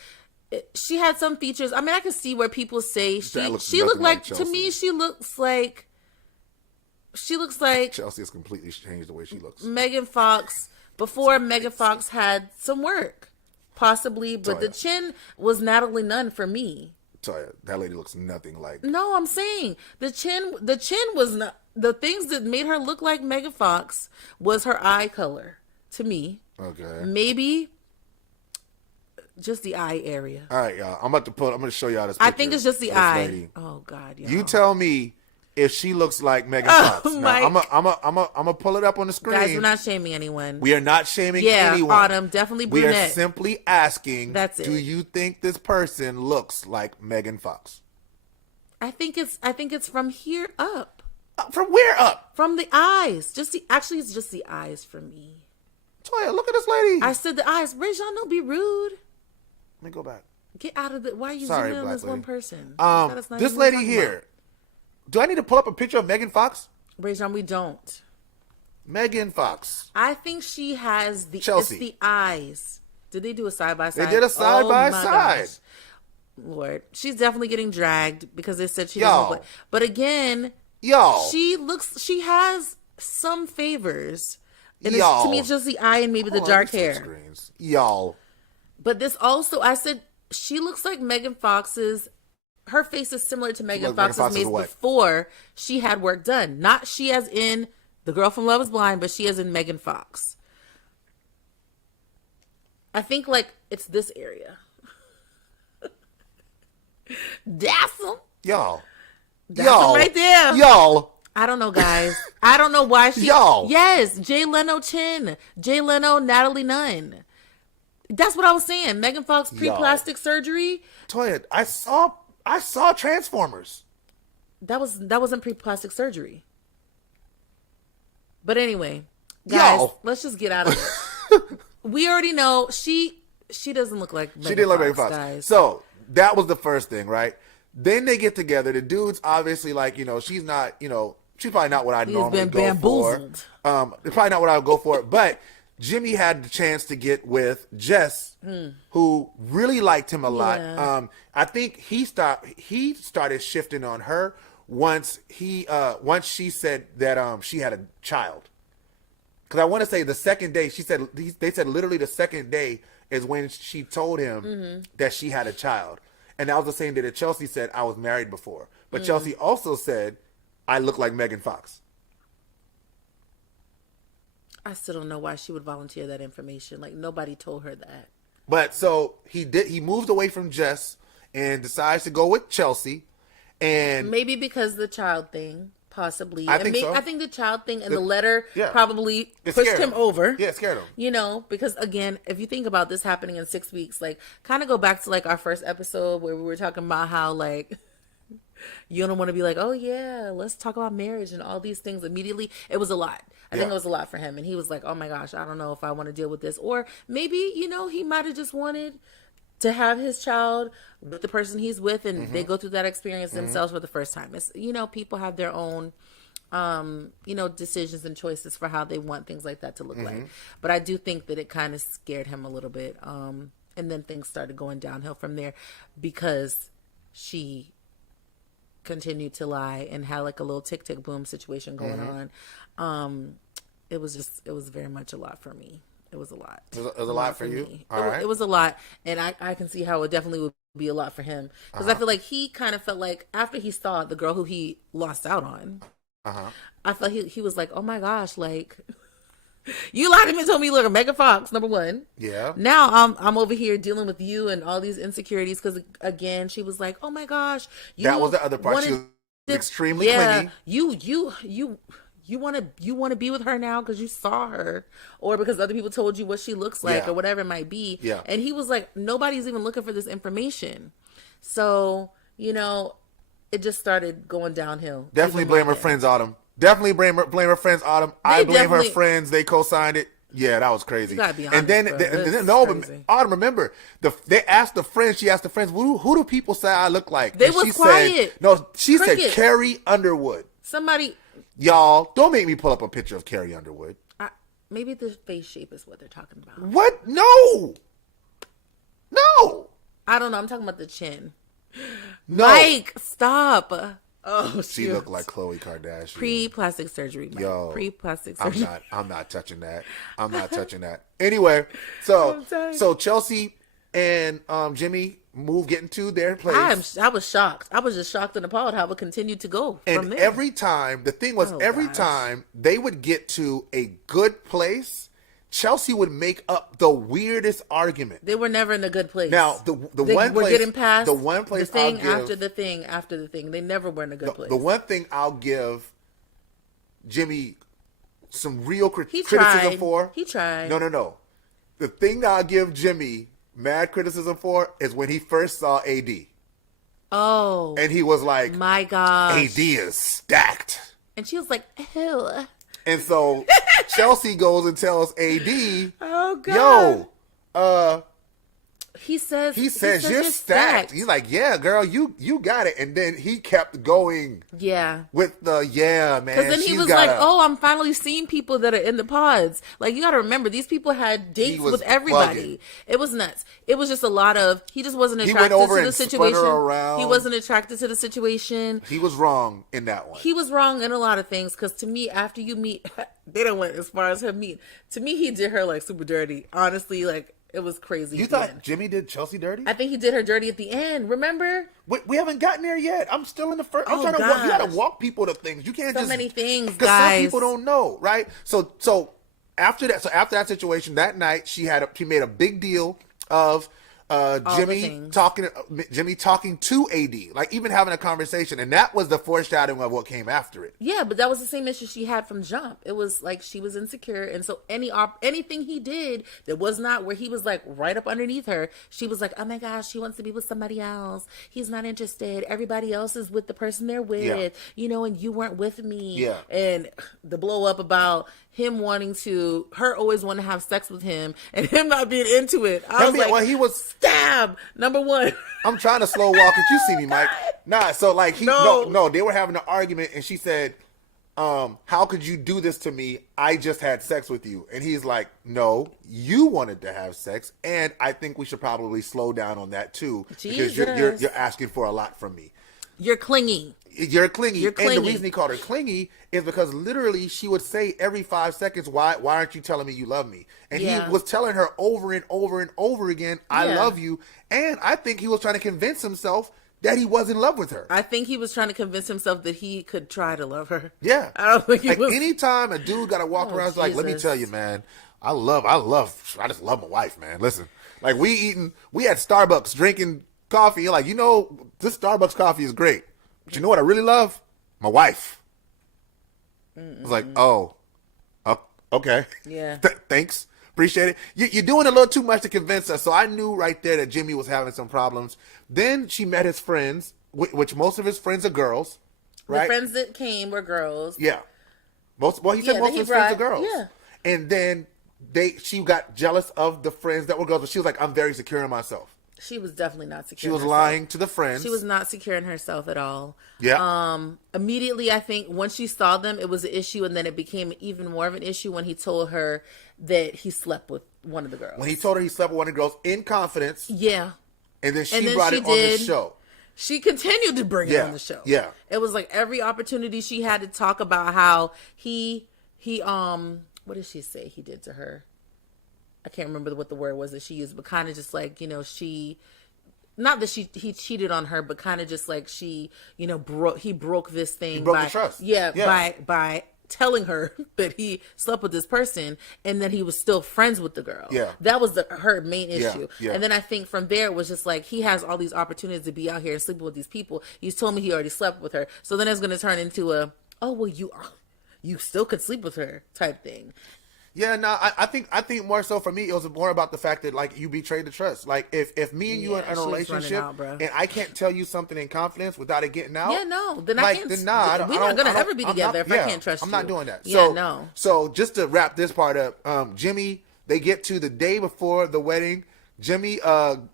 She had some features. I mean, I can see where people say That looks she looked nothing like like to Chelsea. me. She looks like Chelsea has completely changed the way she looks. Megan Fox before Megan Fox had some work, possibly. But the yeah. chin was Natalie Nunn for me. Tell you, that lady looks nothing like. No, I'm saying the chin was not the things that made her look like Megan Fox was her eye color to me. Okay. Maybe just the eye area. All right, y'all. I'm going to show y'all this. I picture think it's just the of this eye. lady. Oh God, y'all. You tell me if she looks like Megan Fox. Now, Mike. I'm gonna pull it up on the screen. Guys, we're not shaming anyone. We are not shaming yeah, anyone. Autumn, definitely brunette. We are simply asking, That's it. Do you think this person looks like Megan Fox? I think it's from here up. From where up? From the eyes. Actually, it's just the eyes for me. Toya, look at this lady. I said the eyes. Rajon, don't be rude. Let me go back. Get out of the. Why are you Sorry, zooming in on black this lady. one person? This lady here. Do I need to pull up a picture of Megan Fox? Rajon, we don't. Megan Fox. I think she has the. Chelsea. It's the eyes. Did they do a side by side? They did a side by side. Lord, she's definitely getting dragged because they said she Y'all. doesn't look like. But again, Y'all. She has some favors. And Y'all. to me, it's just the eye and maybe the Hold on, dark let me hair. switch screens. Y'all. But this also, I said, she looks like Megan Fox's. Her face is similar to Megan Fox's face before she had work done. Not she as in the girl from Love is Blind, but she as in Megan Fox. I think like it's this area. That's him. Y'all. That's him right there. Y'all. I don't know, guys. I don't know why she. Y'all. Yes, Jay Leno chin. Jay Leno, Natalie Nunn. That's what I was saying. Megan Fox pre-plastic surgery. Toya, I saw Transformers. That wasn't pre-plastic surgery. But anyway, guys, let's just get out of it. We already know she doesn't look like Megan She didn't look like Fox, Megan Fox. guys. So that was the first thing, right? Then they get together. The dude's obviously like, she's not, she's probably not what I'd normally go bamboozled. for. It's probably not what I would go for. But Jimmy had the chance to get with Jess, who really liked him a lot. Yeah. I think he started shifting on her once she said that she had a child. Because I want to say the second day, they said literally the second day is when she told him that she had a child. And that was the same day that Chelsea said, I was married before. But Chelsea also said, I look like Megan Fox. I still don't know why she would volunteer that information. Like, nobody told her that. But so he moved away from Jess and decides to go with Chelsea. And maybe because the child thing, possibly. I think so. I think the child thing and the letter yeah. probably It pushed scared him over. Yeah, it scared him. Because again, if you think about this happening in 6 weeks, like kind of go back to like our first episode where we were talking about how like you don't want to be like, oh yeah, let's talk about marriage and all these things immediately. It was a lot. I think it was a lot for him. And he was like, oh my gosh, I don't know if I want to deal with this. Or maybe, he might have just wanted to have his child with the person he's with and they go through that experience themselves for the first time. It's, people have their own, decisions and choices for how they want things like that to look like. But I do think that it kind of scared him a little bit. And then things started going downhill from there because she continued to lie and had like a little tick tick boom situation going on. It was very much a lot for me. It was a lot. It was a lot for you? Me. All right. It was a lot. And I can see how it definitely would be a lot for him. Because I feel like he kind of felt like after he saw the girl who he lost out on, I felt he was like, oh my gosh, like, you lied to me and told me you look like Megan Fox, number one. Yeah. Now I'm over here dealing with you and all these insecurities because, again, she was like, oh my gosh. That was the other part. She was extremely clingy. You want to be with her now because you saw her or because other people told you what she looks like or whatever it might be. Yeah. And he was like, nobody's even looking for this information. So, it just started going downhill. Definitely blame her friends, Autumn. Definitely blame her friends, Autumn. I blame her friends. They co-signed it. Yeah, that was crazy. You gotta be honest, and then, but Autumn, remember, they asked the friends. She asked the friends, who do people say I look like? They was quiet. She said Carrie Underwood. Somebody. Y'all, don't make me pull up a picture of Carrie Underwood. Maybe the face shape is what they're talking about. What? No. I don't know. I'm talking about the chin. No. Mike, stop. Oh, she looked like Khloe Kardashian. Pre-plastic surgery, Mike. Yo, pre-plastic surgery. I'm not touching that. I'm not touching that. Anyway, so Chelsea and Jimmy get into their place. I was shocked. I was just shocked and appalled how it continued to go from there. Every time, the thing was, time they would get to a good place, Chelsea would make up the weirdest argument. They were never in a good place. Now, the they one were place, getting past the one place the thing I'll give, after the thing after the thing. They never were in a good place. The one thing I'll give Jimmy some real He criticism tried. for. He tried. No. The thing I'll give Jimmy mad criticism for is when he first saw AD. Oh. And he was like, my gosh. AD is stacked. And she was like, ew. And so Chelsea goes and tells AD, Oh, God. yo, He says you're stacked. He's like, yeah, girl, you got it. And then he kept going Yeah. with the, yeah, man. Because then he she's was got like, oh, I'm finally seeing people that are in the pods. Like, you got to remember, these people had dates was with everybody. bugging. It was nuts. It was just a lot of, he just wasn't He attracted went over to the and spun situation. her around. He wasn't attracted to the situation. He was wrong in that one. He was wrong in a lot of things. Because to me, after you meet, they don't went as far as her meet. To me, he did her like super dirty. Honestly, like, it was crazy. You thought Jimmy did Chelsea dirty? I think he did her dirty at the end. Remember? We haven't gotten there yet. I'm still in the first. I'm Oh, trying to walk. You got gosh. to walk people to things. You can't So just many things, because guys. some people don't know, right? So after that situation that night, she made a big deal of Jimmy things. talking to AD, like even having a conversation, and that was the foreshadowing of what came after it. Yeah, but that was the same issue she had from jump. It was like she was insecure, and so anything he did that was not where he was like right up underneath her, she was like, "Oh my gosh, he wants to be with somebody else. He's not interested. Everybody else is with the person they're with, and you weren't with me." Yeah. And the blow up about him her always wanting to have sex with him, and him not being into it. I was like, well, he was. stab number one. I'm trying to slow walk it. You see me, Mike? Nah. So like no, they were having an argument, and she said, "How could you do this to me? I just had sex with you." And he's like, "No, you wanted to have sex, and I think we should probably slow down on that too, because you're asking for a lot from me. You're clingy. You're clingy." You're clingy. And the reason he called her clingy is because literally she would say every 5 seconds, why aren't you telling me you love me? And he was telling her over and over and over again, I love you. And I think he was trying to convince himself that he was in love with her. I think he was trying to convince himself that he could try to love her. Yeah. I don't think he like was. anytime a dude got to walk around, it's like, let me Jesus. tell you, man, I just love my wife, man. Listen, like we had Starbucks drinking coffee. You're like, this Starbucks coffee is great. But you know what I really love? My wife. I was like, okay. Yeah. Thanks. Appreciate it. You're doing a little too much to convince us. So I knew right there that Jimmy was having some problems. Then she met his friends, which most of his friends are girls, right? The friends that came were girls. Yeah. He said most of his friends are girls. Yeah. And then she got jealous of the friends that were girls, but she was like, I'm very secure in myself. She was definitely not secure. She was in herself. lying to the friends. She was not secure in herself at all. Yeah. Immediately, I think once she saw them, it was an issue, and then it became even more of an issue when he told her that he slept with one of the girls. When he told her he slept with one of the girls in confidence. Yeah. And then she brought it on the show. She continued to bring it on the show. Yeah. It was like every opportunity she had to talk about how he what did she say he did to her? I can't remember what the word was that she used, but kind of just like, not that he cheated on her, but kind of just like he broke this thing. He broke the trust. Yeah. By telling her that he slept with this person and that he was still friends with the girl. Yeah. That was her main issue. Yeah. And then I think from there it was just like, he has all these opportunities to be out here and sleeping with these people. He's told me he already slept with her. So then it's going to turn into you still could sleep with her type thing. Yeah, no, I think more so for me, it was more about the fact that like you betrayed the trust. Like if me and you are in a relationship and I can't tell you something in confidence without it getting out. Yeah, no, then like, I can't. Then nah, we're not gonna ever be together if I can't trust you. I'm not doing that. Yeah, no. So just to wrap this part up, Jimmy, they get to the day before the wedding. Jimmy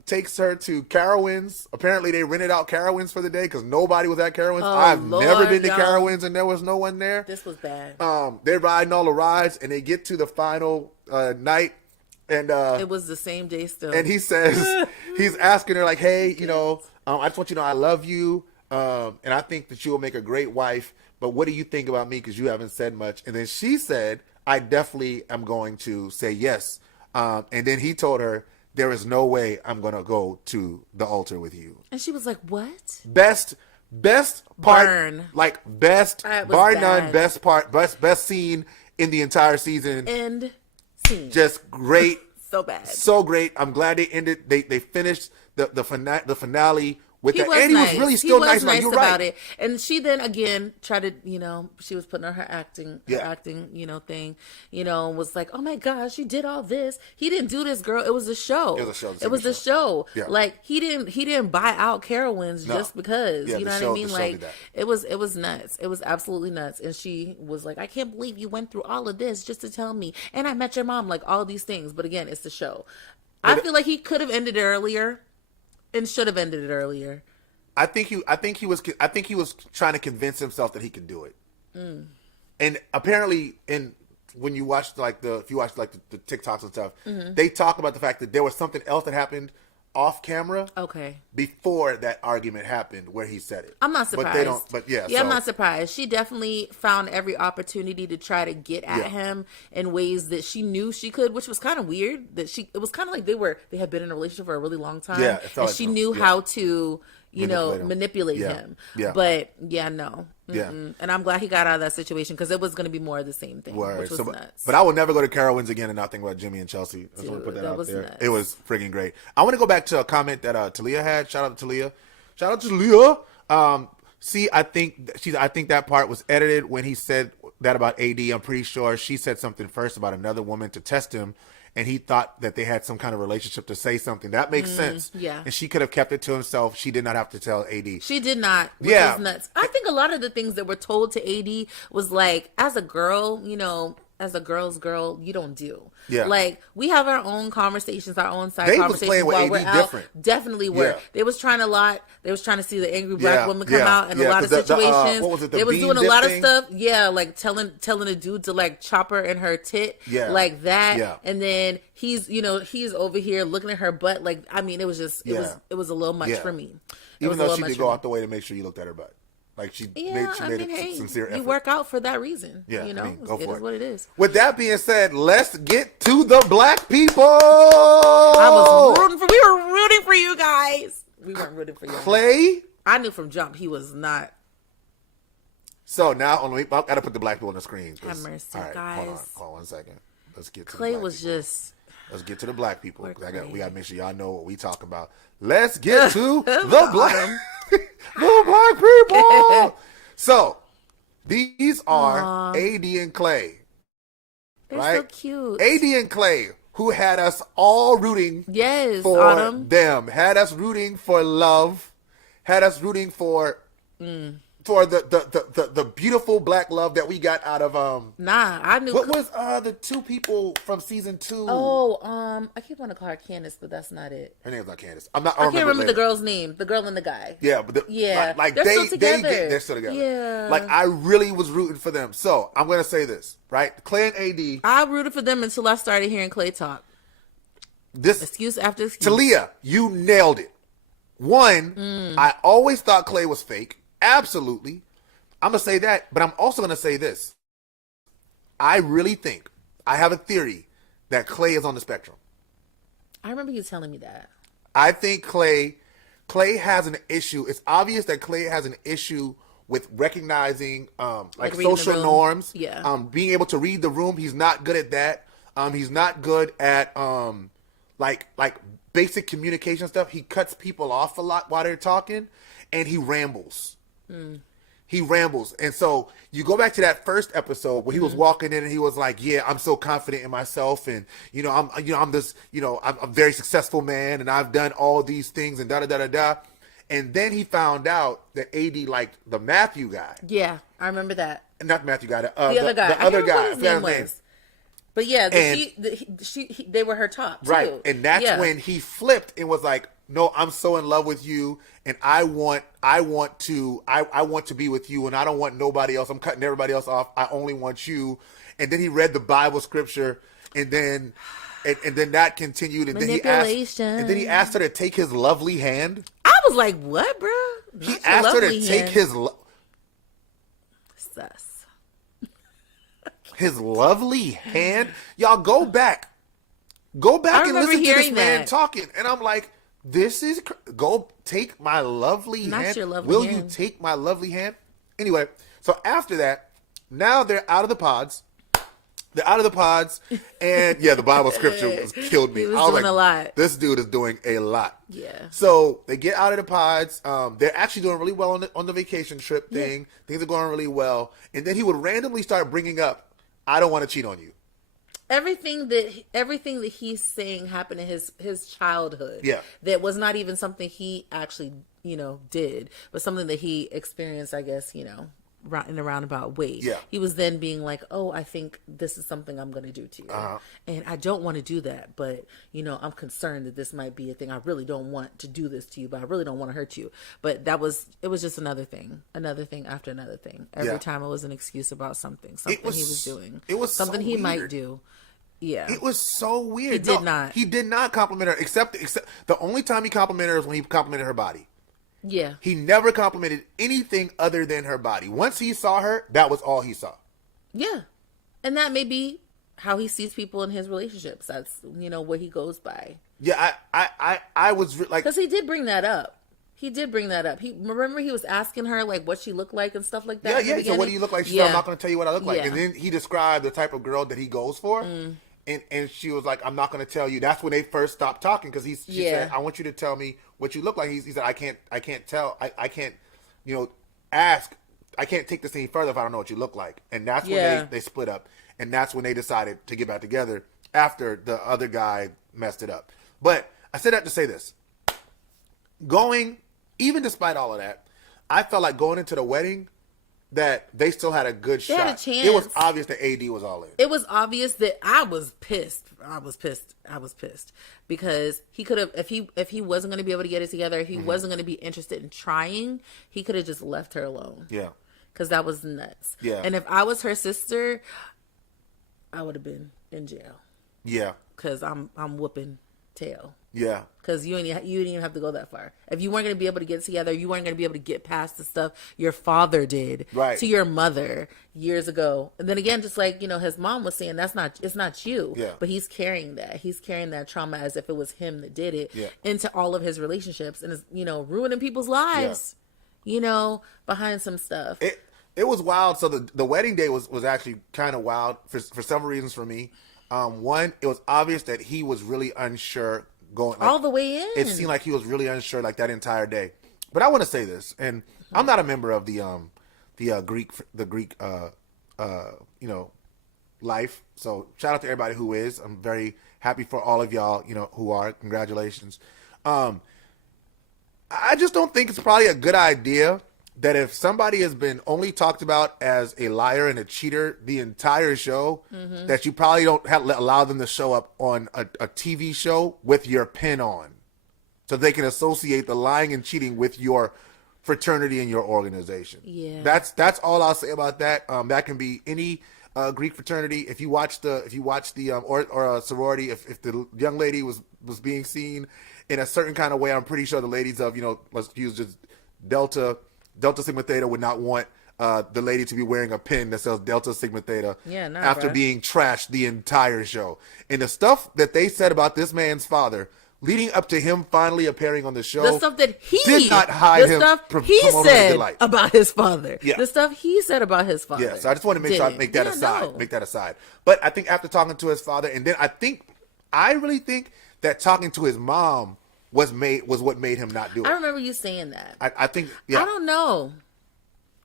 takes her to Carowinds. Apparently, they rented out Carowinds for the day because nobody was at Carowinds. I've never been to Carowinds and there was no one there. This was bad. They're riding all the rides and they get to the final night, and it was the same day still. And he says he's asking her like, "Hey, I just want you to know I love you, and I think that you will make a great wife. But what do you think about me? Because you haven't said much." And then she said, "I definitely am going to say yes." And then he told her, there is no way I'm going to go to the altar with you. And she was like, what? Best part. Burn. Like best, bar bad. none, best part, best scene in the entire season. End acting. Just great. So bad. So great. I'm glad they ended. They finished the finale with that. And he was really still nice about it. You're about right. it. And she then again tried to, she was putting on her acting, thing, was like, oh my gosh, you did all this. He didn't do this, girl. It was a show. It was a show. It was a show. Yeah. Like he didn't buy out Carowinds just because. Yeah, you know the what show- I mean? the show Like did that. it was nuts. It was absolutely nuts. And she was like, I can't believe you went through all of this just to tell me. And I met your mom, like all these things. But again, it's the show. I feel like he could have ended it earlier and should have ended it earlier. I think he was trying to convince himself that he could do it. And apparently, when you watch the TikToks and stuff, they talk about the fact that there was something else that happened off camera. Okay. Before that argument happened, where he said it. I'm not surprised. But they don't. But yeah. Yeah, I'm not surprised. She definitely found every opportunity to try to get at him in ways that she knew she could, which was kind of weird. It was kind of like they had been in a relationship for a really long time. Yeah, it felt and like she knew how to, manipulate Yeah. him. Yeah. But yeah, no. Yeah. And I'm glad he got out of that situation because it was going to be more of the same thing, which was nuts. But I will never go to Carowinds again and not think about Jimmy and Chelsea. I just want to put that out there. Nuts. It was freaking great. I want to go back to a comment that Talia had. Shout out to Talia. I think that part was edited when he said that about AD. I'm pretty sure she said something first about another woman to test him, and he thought that they had some kind of relationship to say something. That makes sense. Yeah. And she could have kept it to himself. She did not have to tell AD. She did not, which was nuts. I think a lot of the things that were told to AD was like, as a girl, as a girl's girl, you don't do. Yeah. Like, we have our own conversations, our own side They was conversations playing with while AD we're out. different. Definitely were. Yeah. They was trying to see the angry black woman come out in a lot of 'cause situations. what was it, the they was bean doing a dip lot thing? of stuff. Yeah, like telling a dude to like chop her in her tit. Yeah. Like that. Yeah. And then he's over here looking at her butt. Like, I mean, it was just, it was a little much Yeah. for me. Even though she did go out the way to make sure you looked at her butt. Like she made a sincere effort. You work out for that reason. Yeah, go for it is what it is. With that being said, let's get to the black people. We were rooting for you guys. We weren't rooting for you. Clay. I knew from jump he was not. So now I gotta put the black people on the screen. Have mercy, all right, guys. Hold on 1 second. Let's get to Clay the black was people. just. Let's get to the black people. Poor We Clay. gotta make sure y'all know what we talking about. Let's get to the black the black people. So these are AD and Clay. They're right? so cute. AD and Clay, who had us all rooting Yes, for Autumn. them, had us rooting for love, had us rooting for the beautiful black love that we got out of Nah, I knew. what was the two people from season 2? Oh, I keep wanting to call her Candace, but that's not it. Her name's not Candace. I can't remember the girl's name. The girl and the guy. Yeah, but like They're still together. they're still together. Yeah. Like I really was rooting for them. So I'm gonna say this, right? Clay and AD. I rooted for them until I started hearing Clay talk. This Excuse after excuse. Talia, you nailed it. One, I always thought Clay was fake. Absolutely. I'm going to say that, but I'm also going to say this. I really think, I have a theory that Clay is on the spectrum. I remember you telling me that. I think Clay has an issue. It's obvious that Clay has an issue with recognizing like reading the social room. norms. Yeah. Being able to read the room. He's not good at that. He's not good at like basic communication stuff. He cuts people off a lot while they're talking, and he rambles. He rambles. And so you go back to that first episode where he was walking in and he was like, yeah, I'm so confident in myself. And, I'm this, I'm a very successful man and I've done all these things and da-da-da-da-da. And then he found out that AD liked the Matthew guy. Yeah, I remember that. Not the Matthew guy. The other guy. The I other can't remember guy. what his name was. But yeah, they were her top too. Right. And that's when he flipped and was like, no, I'm so in love with you and I want to be with you and I don't want nobody else. I'm cutting everybody else off. I only want you. And then he read the Bible scripture and then that continued and then he asked her to take his lovely hand. I was like, what, bro? He asked her to take his lovely hand. Y'all go back and listen to this man talking. And I'm like, go take my lovely hand. Your lovely Will hand. you take my lovely hand? Anyway, so after that, now they're out of the pods. They're out of the pods, and yeah, the Bible scripture killed me. He was I was doing like, a lot. This dude is doing a lot. Yeah. So they get out of the pods. They're actually doing really well on the vacation trip thing. Yeah. Things are going really well. And then he would randomly start bringing up, "I don't want to cheat on you." Everything that he's saying happened in his childhood. Yeah. That was not even something he actually, did, but something that he experienced, I guess, in a roundabout way. Yeah. He was then being like, "Oh, I think this is something I'm going to do to you. And I don't want to do that, but, I'm concerned that this might be a thing. I really don't want to do this to you, but I really don't want to hurt you." But it was just another thing after another thing. Every time it was an excuse about something he was doing. It was something so he weird. might do. Yeah. It was so weird. He did not compliment her, except the only time he complimented her was when he complimented her body. Yeah. He never complimented anything other than her body. Once he saw her, that was all he saw. Yeah. And that may be how he sees people in his relationships. That's, what he goes by. Yeah, I was like... Because he did bring that up. He remember he was asking her, like, what she looked like and stuff like that. Yeah. So what do you look like? She said, "I'm not going to tell you what I look like." And then he described the type of girl that he goes for. And she was like, "I'm not going to tell you." That's when they first stopped talking, because she said, "I want you to tell me what you look like." He said, I can't tell. I can't, ask. I can't take this any further if I don't know what you look like." And that's when they split up. And that's when they decided to get back together after the other guy messed it up. But I said that to say this. Even despite all of that, I felt like going into the wedding that they still had a good shot. Had a chance. It was obvious that AD was all in. It was obvious that I was pissed. I was pissed because he could have, if he wasn't going to be able to get it together, if he wasn't going to be interested in trying, he could have just left her alone. Yeah. Because that was nuts. Yeah. And if I was her sister, I would have been in jail. Yeah. Because I'm whooping tail. Yeah. Because you didn't even have to go that far. If you weren't going to be able to get together, you weren't going to be able to get past the stuff your father did to your mother years ago. And then again, just like, his mom was saying, it's not you. Yeah. But he's carrying that. He's carrying that trauma as if it was him that did it into all of his relationships and is, ruining people's lives, behind some stuff. It was wild. So the wedding day was actually kind of wild for several reasons for me. One, it was obvious that he was really unsure going all the way in. It seemed like he was really unsure like that entire day. But I want to say this, and I'm not a member of the Greek life. So shout out to everybody who is. I'm very happy for all of y'all, who are. Congratulations. I just don't think it's probably a good idea that if somebody has been only talked about as a liar and a cheater the entire show, that you probably don't allow them to show up on a TV show with your pin on, so they can associate the lying and cheating with your fraternity and your organization. Yeah, that's all I'll say about that. That can be any Greek fraternity. If you watch the or a sorority, if the young lady was being seen in a certain kind of way, I'm pretty sure the ladies of let's use just Delta Sigma Theta would not want the lady to be wearing a pin that says Delta Sigma Theta after being trashed the entire show. And the stuff that they said about this man's father leading up to him finally appearing on the show, the stuff that he did not hide him. The stuff he said about his father. Yeah. The stuff he said about his father. Yeah, so I just want to make sure I make that aside. Make that aside. But I think after talking to his father, and then I really think that talking to his mom was what made him not do it. I remember you saying that. I think, yeah. I don't know.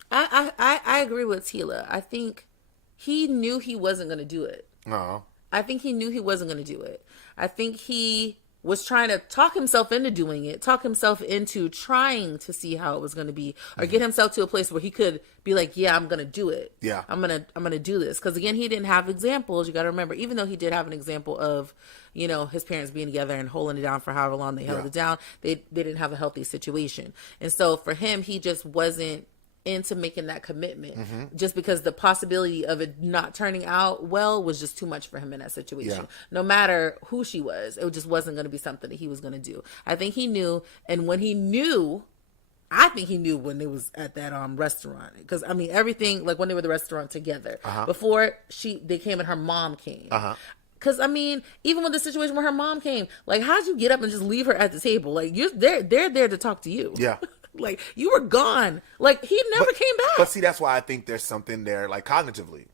I agree with Tila. I think he knew he wasn't going to do it. No. I think he knew he wasn't going to do it. I think he was trying to talk himself into doing it, talk himself into trying to see how it was going to be, or get himself to a place where he could be like, yeah, I'm going to do it. Yeah. I'm going to do this. Because again, he didn't have examples. You got to remember, even though he did have an example of, his parents being together and holding it down for however long they held it down, they didn't have a healthy situation. And so for him, he just wasn't into making that commitment just because the possibility of it not turning out well was just too much for him in that situation. No matter who she was, it just wasn't going to be something that he was going to do. I think he knew, and when he knew, I think he knew when it was at that restaurant, because I mean everything, like when they were at the restaurant together before they came and her mom came. Because, I mean, even with the situation where her mom came, like, how'd you get up and just leave her at the table? Like, they're there to talk to you. Yeah. Like, you were gone. Like, he never came back. But see, that's why I think there's something there, like, cognitively.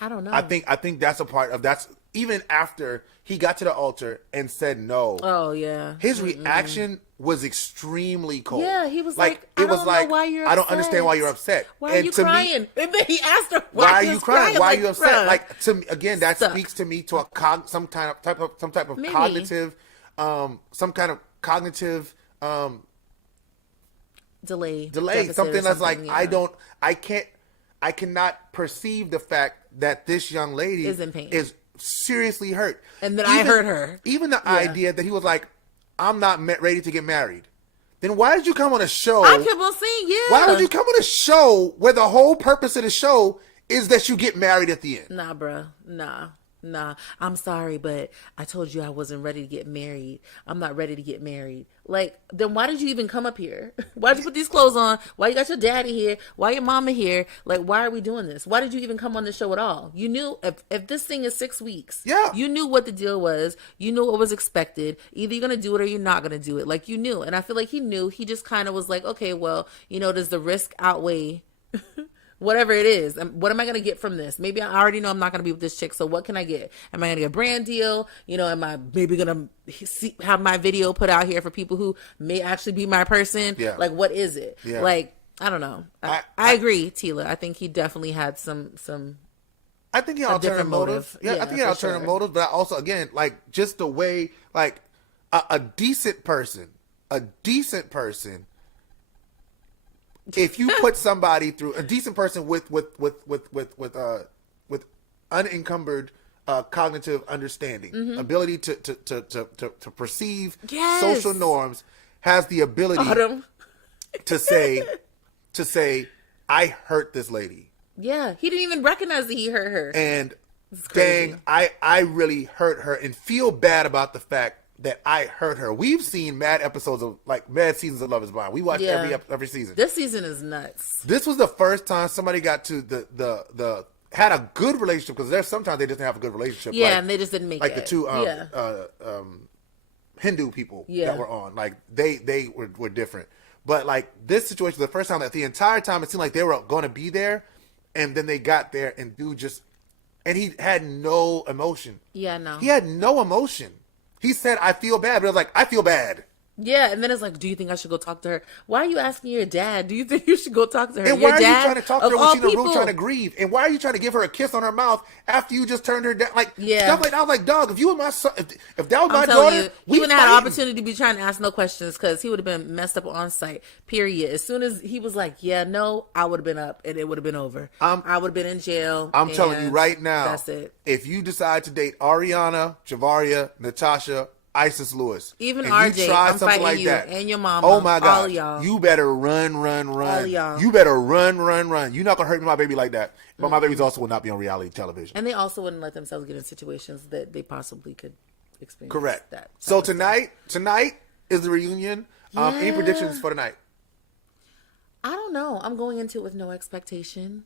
I don't know. I think that's a part of that's even after he got to the altar and said no. Oh yeah. His reaction was extremely cold. Yeah, he was like, I don't know why you're I don't upset. understand why you're upset. Why are you crying? And then he asked her, why are he you was crying? Why are like, you upset? bruh. Like to me, again, that Stop. speaks to me to a some type of Maybe. cognitive, some kind of cognitive delay, something that's like yeah. I cannot perceive the fact that this young lady Is in pain. is seriously hurt, And then I hurt her. Even the idea that he was like, I'm not ready to get married. Then why did you come on a show? I kept on saying, yeah. Why would you come on a show where the whole purpose of the show is that you get married at the end? Nah, bruh. Nah. I'm sorry, but I told you I wasn't ready to get married. I'm not ready to get married. Like, then why did you even come up here? Why did you put these clothes on? Why you got your daddy here? Why your mama here? Like, why are we doing this? Why did you even come on the show at all? You knew if this thing is 6 weeks, yeah, you knew what the deal was. You knew what was expected. Either you're going to do it or you're not going to do it. Like, you knew. And I feel like he knew. He just kind of was like, okay, well, does the risk outweigh whatever it is? What am I going to get from this? Maybe I already know I'm not going to be with this chick. So what can I get? Am I going to get a brand deal? Am I maybe going to have my video put out here for people who may actually be my person? Yeah. Like, what is it? Yeah. Like, I don't know. I agree, Tila. I think he definitely had some. I think he had alternative motive. Yeah, I think he had alternative motives. But also, again, like just the way, like a decent person. If you put somebody through a decent person with unencumbered cognitive understanding, ability to perceive social norms, has the ability to say, I hurt this lady. Yeah, he didn't even recognize that he hurt her. And dang, I really hurt her and feel bad about the fact that I hurt her. We've seen mad seasons of Love Is Blind. We watched every season. This season is nuts. This was the first time somebody got to the had a good relationship, because there's sometimes they just didn't have a good relationship. Yeah, and they just didn't make it. Like the two Hindu people that were on. Like they were different. But like this situation was the first time that the entire time it seemed like they were going to be there, and then they got there and and he had no emotion. Yeah, no. He had no emotion. He said, I feel bad. But I was like, I feel bad. Yeah, and then it's like, do you think I should go talk to her? Why are you asking your dad? Do you think you should go talk to her? And why are you trying to talk to her when she's in the room trying to grieve? And why are you trying to give her a kiss on her mouth after you just turned her down? Like, stuff like that. I was like, dog, if you and my son, if that was my daughter, we wouldn't have had an opportunity to be trying to ask no questions, because he would have been messed up on site, period. As soon as he was like, yeah, no, I would have been up and it would have been over. I would have been in jail. I'm telling you right now, that's it. If you decide to date Ariana, Javaria, Natasha, Isis Lewis, even and RJ, you try I'm something fighting like you that, and your mama. Oh my God, all y'all. You better run. All y'all. You better run. You're not gonna hurt my baby like that. But my babies also will not be on reality television. And they also wouldn't let themselves get in situations that they possibly could experience. Correct. That so tonight is the reunion. Any predictions for tonight? I don't know. I'm going into it with no expectation,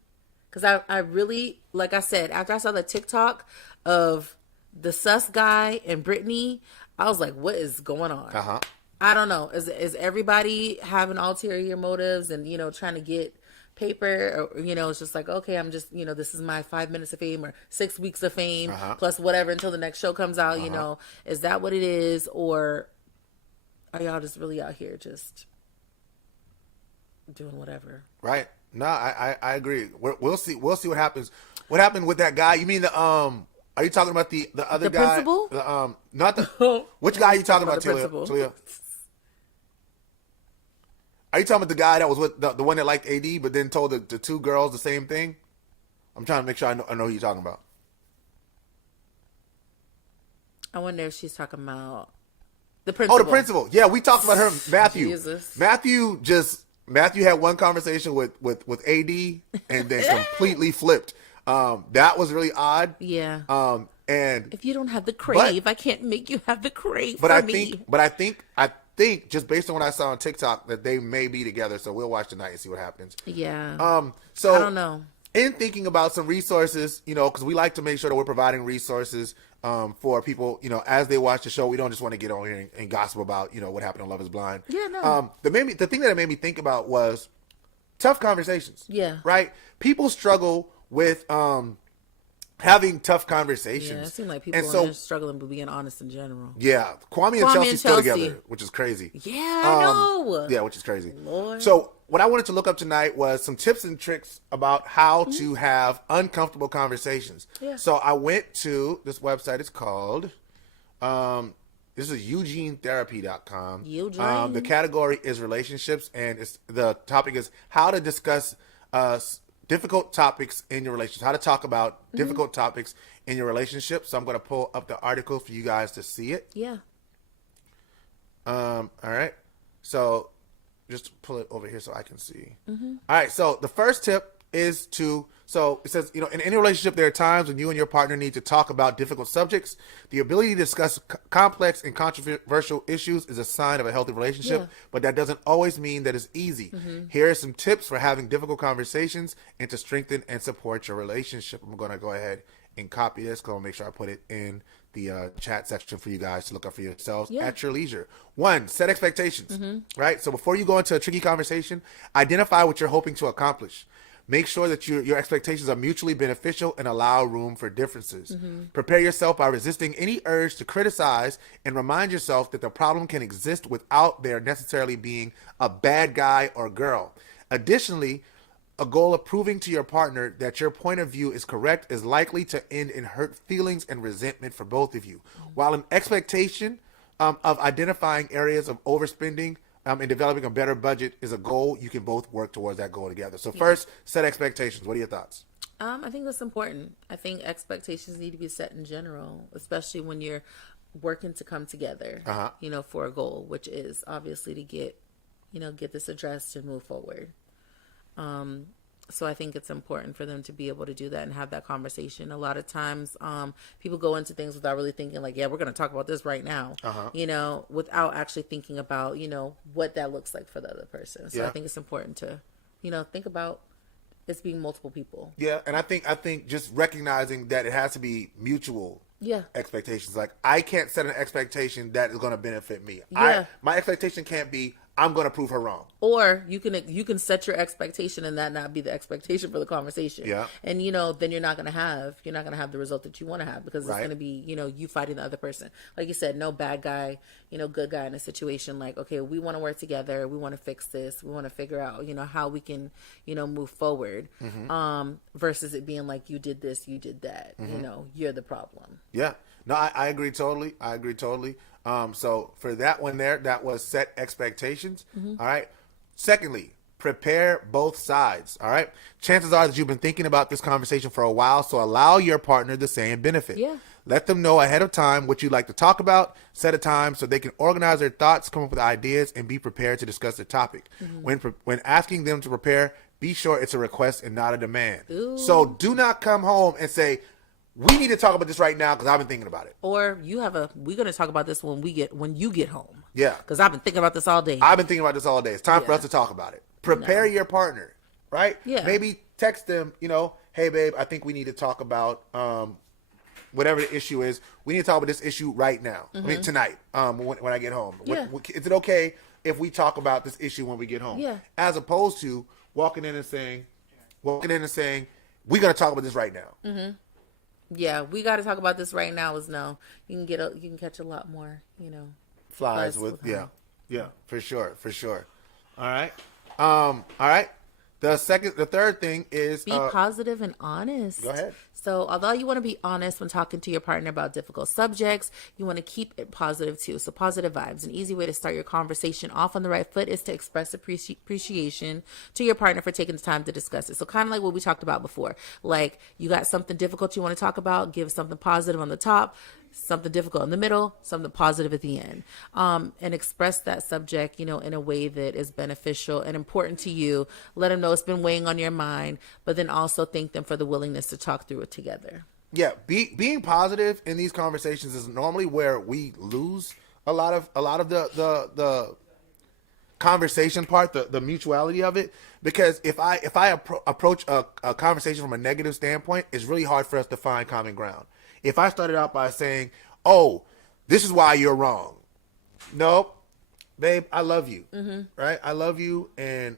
because I really, like I said, after I saw the TikTok of the sus guy and Brittany, I was like, what is going on? I don't know. Is everybody having ulterior motives and, trying to get paper, or, it's just like, okay, I'm just, this is my 5 minutes of fame or 6 weeks of fame plus whatever until the next show comes out, is that what it is? Or are y'all just really out here just doing whatever? Right. No, I agree. We'll see what happens. What happened with that guy? You mean are you talking about the other guy? Principal? Not the. Which guy are you talking about, Talia? Are you talking about the guy that was with the one that liked AD, but then told the two girls the same thing? I'm trying to make sure I know who you're talking about. I wonder if she's talking about the principal. Oh, the principal. Yeah, we talked about her, Matthew. Jesus. Matthew had one conversation with AD and then completely flipped. That was really odd. Yeah. And if you don't have the crave, I can't make you have the crave. But I think just based on what I saw on TikTok that they may be together. So we'll watch tonight and see what happens. Yeah. So I don't know. In thinking about some resources, because we like to make sure that we're providing resources for people, as they watch the show. We don't just want to get on here and gossip about, what happened on Love Is Blind. Yeah, no. The thing that it made me think about was tough conversations. Yeah. Right? People struggle with having tough Yeah, conversations. it seems like people and so, are struggling with being honest in general. yeah, Kwame and Kwame Chelsea and still Chelsea. together, which is crazy. Yeah, I know. Yeah, which is crazy. Lord. So what I wanted to look up tonight was some tips and tricks about how to have uncomfortable conversations. Yeah. So I went to this website. It's called, this is eugenetherapy.com. Eugene. The category is relationships, and the topic is how to discuss difficult topics in your relationship, how to talk about difficult topics in your relationship. So I'm going to pull up the article for you guys to see it. Yeah. All right. So just pull it over here so I can see. All right. So the first tip is so it says, in any relationship, there are times when you and your partner need to talk about difficult subjects. The ability to discuss complex and controversial issues is a sign of a healthy relationship, but that doesn't always mean that it's easy. Here are some tips for having difficult conversations and to strengthen and support your relationship. I'm going to go ahead and copy this because I'll make sure I put it in the chat section for you guys to look up for yourselves at your leisure. 1, set expectations, right? So before you go into a tricky conversation, identify what you're hoping to accomplish. Make sure that your expectations are mutually beneficial and allow room for differences. Prepare yourself by resisting any urge to criticize and remind yourself that the problem can exist without there necessarily being a bad guy or girl. Additionally, a goal of proving to your partner that your point of view is correct is likely to end in hurt feelings and resentment for both of you. While an expectation of identifying areas of overspending and developing a better budget is a goal, you can both work towards that goal together. So first, set expectations. What are your thoughts? I think that's important. I think expectations need to be set in general, especially when you're working to come together, for a goal, which is obviously to get this addressed and move forward. So I think it's important for them to be able to do that and have that conversation. A lot of times, people go into things without really thinking like, yeah, we're going to talk about this right now, without actually thinking about, what that looks like for the other person. So I think it's important to, think about it's being multiple people. Yeah. And I think just recognizing that it has to be mutual expectations. Like I can't set an expectation that is going to benefit me. Yeah. My expectation can't be, I'm going to prove her wrong. Or you can set your expectation and that not be the expectation for the conversation. Yeah. And then you're not going to have the result that you want to have because it's going to be, you fighting the other person. Like you said, no bad guy, good guy in a situation like, okay, we want to work together. We want to fix this. We want to figure out, how we can, move forward. Versus it being like, you did this, you did that, you're the problem. Yeah. No, I agree totally. So for that one there, that was set expectations. All right. Secondly, prepare both sides. All right. Chances are that you've been thinking about this conversation for a while, so allow your partner the same benefit. Yeah. Let them know ahead of time what you'd like to talk about. Set a time so they can organize their thoughts, come up with ideas, and be prepared to discuss the topic. When asking them to prepare, be sure it's a request and not a demand. Ooh. So do not come home and say, we need to talk about this right now because I've been thinking about it. Or we're going to talk about this when you get home. Yeah. Because I've been thinking about this all day. I've been thinking about this all day. It's time for us to talk about it. Prepare your partner, right? Yeah. Maybe text them, hey, babe, I think we need to talk about whatever the issue is. We need to talk about this issue right now. I mean, tonight, when I get home. Yeah. Is it okay if we talk about this issue when we get home? Yeah. As opposed to walking in and saying, we're going to talk about this right now. Yeah, we got to talk about this right now. Is no, you can catch a lot more, Flies with yeah, for sure. All right. The third thing is be positive and honest. Go ahead. So although you want to be honest when talking to your partner about difficult subjects, you want to keep it positive too. So positive vibes. An easy way to start your conversation off on the right foot is to express appreciation to your partner for taking the time to discuss it. So kind of like what we talked about before. Like you got something difficult you want to talk about, give something positive on the top, something difficult in the middle, something positive at the end, and express that subject, in a way that is beneficial and important to you. Let them know it's been weighing on your mind, but then also thank them for the willingness to talk through it together. Yeah, being positive in these conversations is normally where we lose a lot of the conversation part, the mutuality of it. Because if I approach a conversation from a negative standpoint, it's really hard for us to find common ground. If I started out by saying, oh, this is why you're wrong. Nope. babe, I love you, right? I love you, and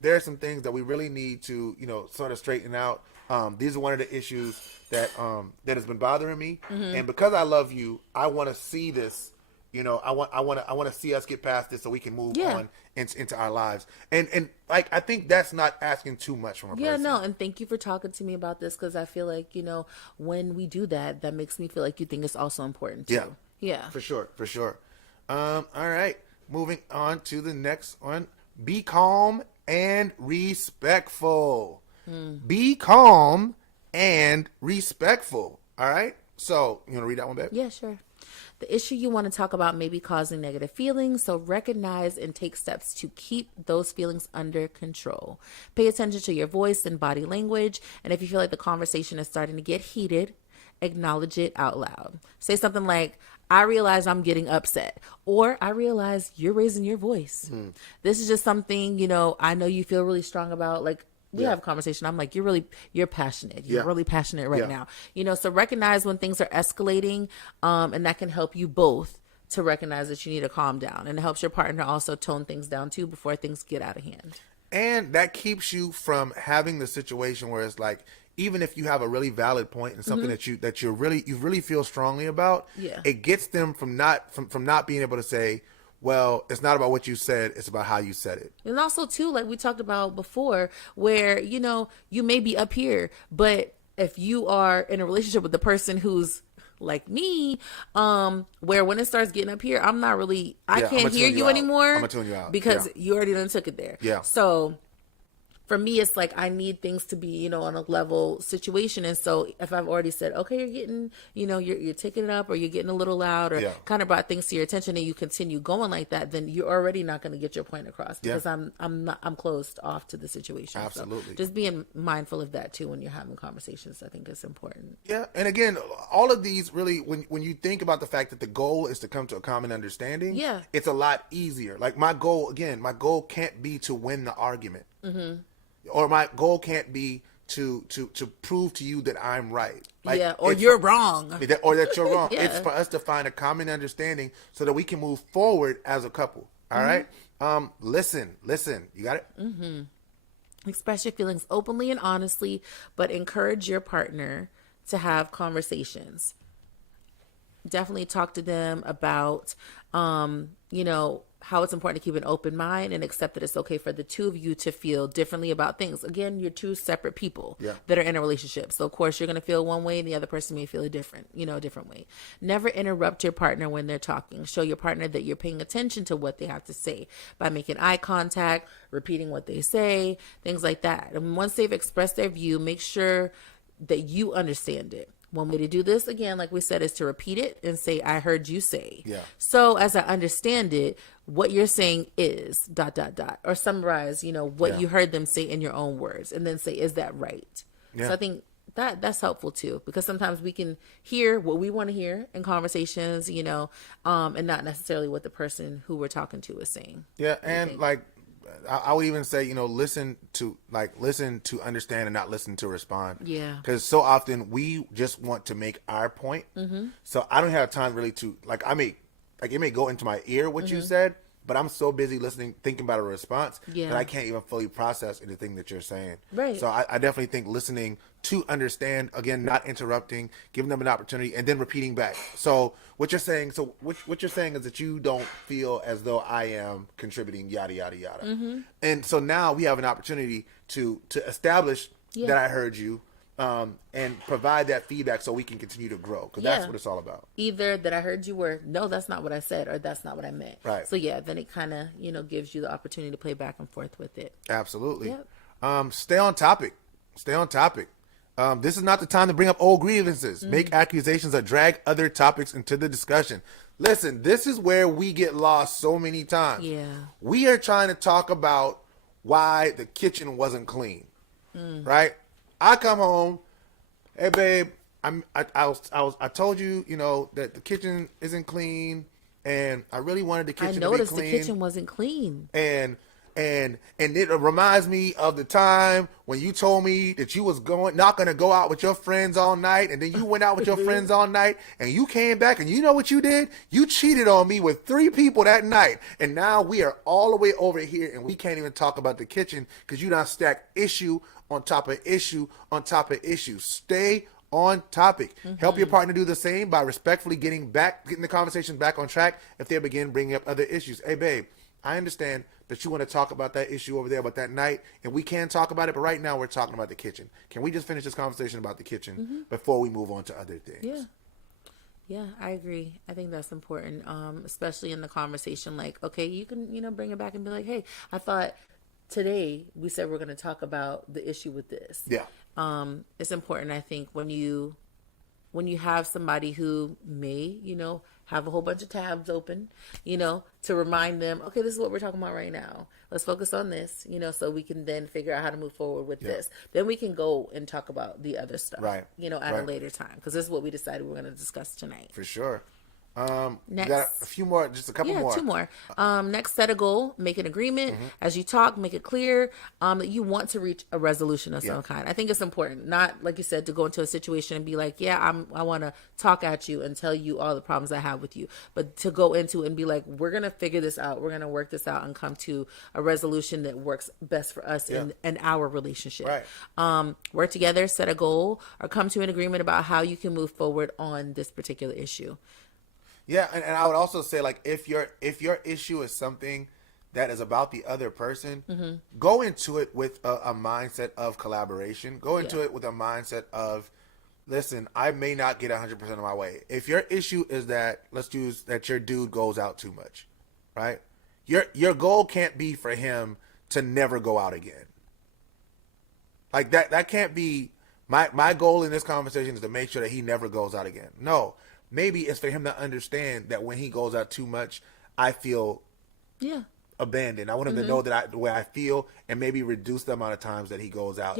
there are some things that we really need to, sort of straighten out. These are one of the issues that has been bothering me, and because I love you, I want to see this. I want to see us get past this so we can move on into our lives. And like, I think that's not asking too much from a person. Yeah, no, and thank you for talking to me about this, because I feel like, when we do that, that makes me feel like you think it's also important too. Yeah. For sure. All right. Moving on to the next one. Be calm and respectful. Be calm and respectful. All right. So, you want to read that one, babe? Yeah, sure. The issue you want to talk about may be causing negative feelings, so recognize and take steps to keep those feelings under control. Pay attention to your voice and body language, and if you feel like the conversation is starting to get heated, acknowledge it out loud. Say something like, I realize I'm getting upset, or I realize you're raising your voice. This is just something, I know you feel really strong about. Like, we have a conversation. I'm like, you're passionate. You're really passionate right now. So recognize when things are escalating, and that can help you both to recognize that you need to calm down. And it helps your partner also tone things down too before things get out of hand. And that keeps you from having the situation where it's like, even if you have a really valid point and something that you really feel strongly about, it gets them from not being able to say, well, it's not about what you said, it's about how you said it. And also, too, like we talked about before, where, you may be up here, but if you are in a relationship with the person who's like me, where when it starts getting up here, I'm not really, I can't hear you anymore. I'm going to tune you out. Because you already done took it there. Yeah. So for me, it's like I need things to be, on a level situation. And so if I've already said, okay, you're getting, you're taking it up, or you're getting a little loud, or kind of brought things to your attention, and you continue going like that, then you're already not going to get your point across, because I'm closed off to the situation. Absolutely. So just being mindful of that too when you're having conversations, I think is important. Yeah. And again, all of these really, when you think about the fact that the goal is to come to a common understanding, it's a lot easier. Like my goal can't be to win the argument. Or my goal can't be to prove to you that I'm right. Or you're wrong. Or that you're wrong. It's for us to find a common understanding so that we can move forward as a couple. All right? Listen. You got it? Express your feelings openly and honestly, but encourage your partner to have conversations. Definitely talk to them about, how it's important to keep an open mind and accept that it's okay for the two of you to feel differently about things. Again, you're two separate people that are in a relationship. So of course you're going to feel one way and the other person may feel a different way. Never interrupt your partner when they're talking. Show your partner that you're paying attention to what they have to say by making eye contact, repeating what they say, things like that. And once they've expressed their view, make sure that you understand it. One way to do this, again, like we said, is to repeat it and say, I heard you say. So as I understand it, what you're saying is ... or summarize, what you heard them say in your own words, and then say, is that right? So I think that's helpful too, because sometimes we can hear what we want to hear in conversations, and not necessarily what the person who we're talking to is saying. Yeah. And like, I would even say, listen to understand and not listen to respond. Yeah. Because so often we just want to make our point. So I don't have time really to, it may go into my ear what you said, but I'm so busy listening, thinking about a response that I can't even fully process anything that you're saying. Right. So I definitely think listening to understand, again, not interrupting, giving them an opportunity, and then repeating back. So what you're saying is that you don't feel as though I am contributing, yada, yada, yada. And so now we have an opportunity to establish that I heard you, and provide that feedback so we can continue to grow, because that's what it's all about. Either that I heard you were, no, that's not what I said, or that's not what I meant. Right. So then it kind of, gives you the opportunity to play back and forth with it. Absolutely. Yep. Stay on topic. This is not the time to bring up old grievances, make accusations, or drag other topics into the discussion. Listen, this is where we get lost so many times. Yeah. We are trying to talk about why the kitchen wasn't clean, right? I come home, hey babe, I told you, that the kitchen isn't clean, and I really wanted the kitchen to be clean. I noticed the kitchen wasn't clean. And and it reminds me of the time when you told me that you was not gonna go out with your friends all night, and then you went out with your friends all night, and you came back, and you know what you did? You cheated on me with 3 people that night, and now we are all the way over here, and we can't even talk about the kitchen because you done stacked issue on top of issue on top of issue. Stay on topic. Help your partner do the same by respectfully getting the conversation back on track if they begin bringing up other issues. Hey, babe, I understand that you want to talk about that issue over there about that night, and we can talk about it, but right now we're talking about the kitchen. Can we just finish this conversation about the kitchen before we move on to other things? Yeah, I agree. I think that's important, especially in the conversation. Like, okay, you can, bring it back and be like, hey, I thought today we said we're going to talk about the issue with this. Yeah. It's important, I think, when you have somebody who may, have a whole bunch of tabs open, to remind them, okay, this is what we're talking about right now. Let's focus on this, so we can then figure out how to move forward with this. Then we can go and talk about the other stuff, right? At a later time, because this is what we decided we're going to discuss tonight. For sure. Next, got a few more, just a couple more. Yeah, 2 more. Next, set a goal, make an agreement. As you talk, make it clear that you want to reach a resolution of some kind. I think it's important, not like you said, to go into a situation and be like, yeah, I want to talk at you and tell you all the problems I have with you, but to go into it and be like, we're going to figure this out. We're going to work this out and come to a resolution that works best for us in our relationship. Right. Work together, set a goal, or come to an agreement about how you can move forward on this particular issue. Yeah, and I would also say, like, if your issue is something that is about the other person, go into it with a mindset of collaboration. Go into it with a mindset of, listen, I may not get 100% of my way. If your issue is that, let's use that your dude goes out too much, right? Your goal can't be for him to never go out again. Like, that can't be, my goal in this conversation is to make sure that he never goes out again. No. Maybe it's for him to understand that when he goes out too much, I feel abandoned. I want him to know that the way I feel, and maybe reduce the amount of times that he goes out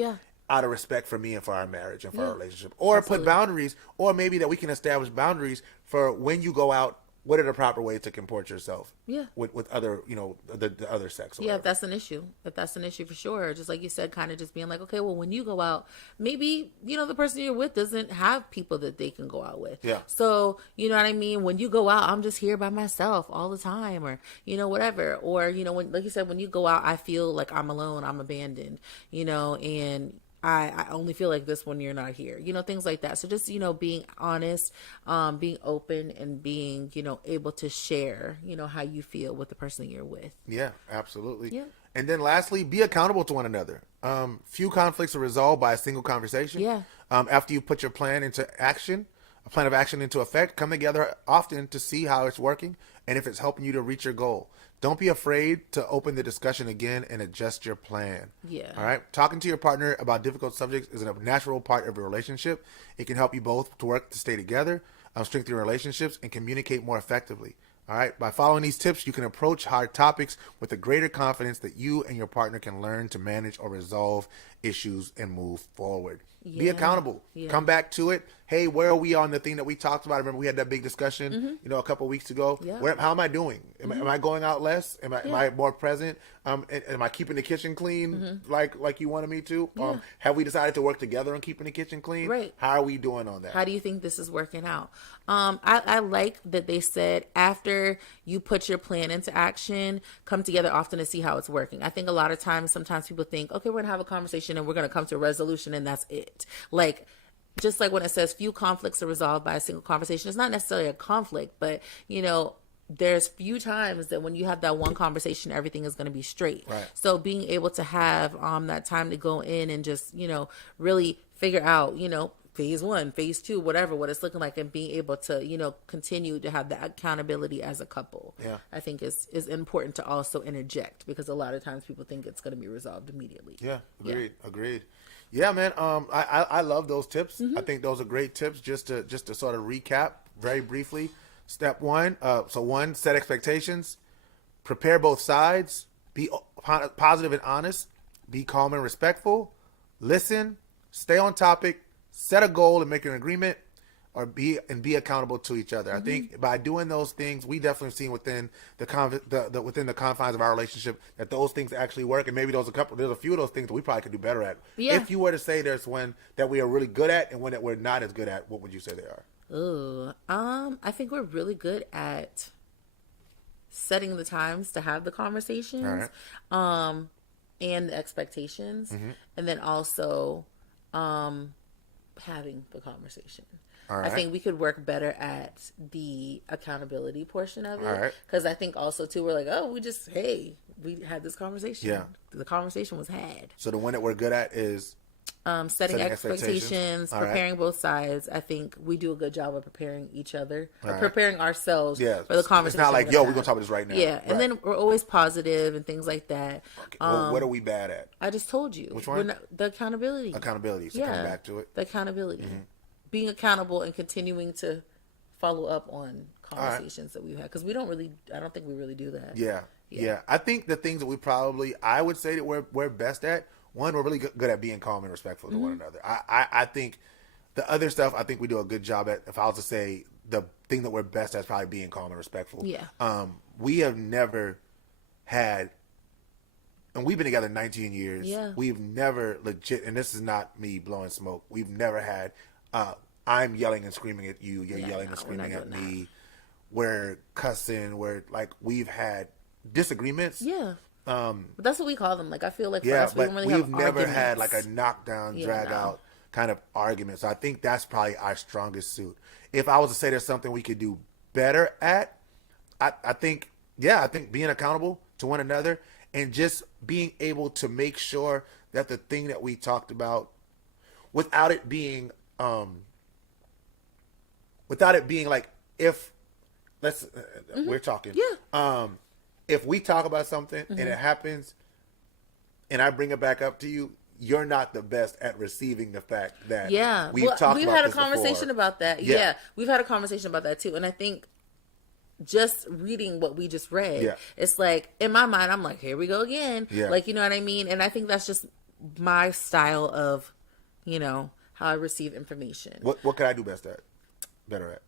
out of respect for me and for our marriage and for our relationship. Or put boundaries, or maybe that we can establish boundaries for when you go out, what are the proper ways to comport yourself with other, the other sex. Or if that's an issue. If that's an issue, for sure. Just like you said, kind of just being like, okay, well, when you go out, maybe, the person you're with doesn't have people that they can go out with. Yeah. So, you know what I mean? When you go out, I'm just here by myself all the time, or, whatever. Or, when, like you said, when you go out, I feel like I'm alone, I'm abandoned, and I only feel like this when you're not here, things like that. So just, being honest, being open, and being, able to share, how you feel with the person you're with. Yeah, absolutely. Yeah. And then lastly, be accountable to one another. Few conflicts are resolved by a single conversation. Yeah. After you put your plan into action, a plan of action into effect, come together often to see how it's working and if it's helping you to reach your goal. Don't be afraid to open the discussion again and adjust your plan. Yeah. All right. Talking to your partner about difficult subjects is a natural part of a relationship. It can help you both to work to stay together, strengthen your relationships, and communicate more effectively. All right. By following these tips, you can approach hard topics with a greater confidence that you and your partner can learn to manage or resolve issues and move forward. Be accountable. Come back to it. Hey, where are we on the thing that we talked about? I remember we had that big discussion, a couple of weeks ago. How am I doing? Am I going out less? Am I more present? Am I keeping the kitchen clean like you wanted me to? Have we decided to work together on keeping the kitchen clean? Right. How are we doing on that? How do you think this is working out? I like that they said after you put your plan into action, come together often to see how it's working. I think a lot of times, sometimes people think, okay, we're going to have a conversation and we're going to come to a resolution and that's it. Like, just like when it says few conflicts are resolved by a single conversation, it's not necessarily a conflict, but, there's few times that when you have that one conversation, everything is going to be straight. Right. So being able to have that time to go in and just, really figure out, phase 1, phase 2, whatever, what it's looking like, and being able to, continue to have that accountability as a couple. Yeah. I think is important to also interject, because a lot of times people think it's going to be resolved immediately. Yeah. Agreed. Yeah, man. I love those tips. I think those are great tips. Just to sort of recap very briefly. Step 1. So set expectations. Prepare both sides. Be positive and honest. Be calm and respectful. Listen. Stay on topic. Set a goal and make an agreement. or be accountable to each other. I think by doing those things, we definitely have seen within within the confines of our relationship that those things actually work. And maybe there's a few of those things that we probably could do better at. Yeah. If you were to say there's one that we are really good at and one that we're not as good at, what would you say they are? Ooh, I think we're really good at setting the times to have the conversations, All right. and the expectations, and then also having the conversation. All right. I think we could work better at the accountability portion of All it, right. because I think also too we're like, oh, we had this conversation. Yeah. The conversation was had. So the one that we're good at is Setting expectations, All right. preparing both sides. I think we do a good job of preparing each other, All right. preparing ourselves Yeah. for the conversation. It's not like, yo, we're have. going to talk about this right now. Yeah, and Right. then we're always positive and things like that. Okay. Well, what are we bad at? I just told you. Which one? We're not, the accountability. Accountability. So Yeah, coming back to it. the accountability. Being accountable and continuing to follow up on conversations that we've had. Because I don't think we really do that. Yeah. I think the things that I would say that we're best at, one, we're really good at being calm and respectful to one another. I think the other stuff, I think we do a good job at. If I was to say the thing that we're best at is probably being calm and respectful. Yeah. We have never had, and we've been together 19 years. Yeah. We've never legit, and this is not me blowing smoke. We've never had, I'm yelling and screaming at you. You're yelling and screaming at me. We're cussing. We've had disagreements. Yeah. But that's what we call them. Like, I feel like for Yeah, us, we but don't really we've have never arguments. had like a knockdown, Yeah, drag no. out kind of argument. So I think that's probably our strongest suit. If I was to say there's something we could do better at, I think being accountable to one another and just being able to make sure that the thing that we talked about, without it being like, if we're talking, Yeah. if we talk about something and it happens and I bring it back up to you, you're not the best at receiving the fact that we've had a conversation about that. Yeah. We've had a conversation about that too. And I think just reading what we just read, it's like, in my mind, I'm like, here we go again. Yeah. Like, you know what I mean? And I think that's just my style of, how I receive information. What could I do better at?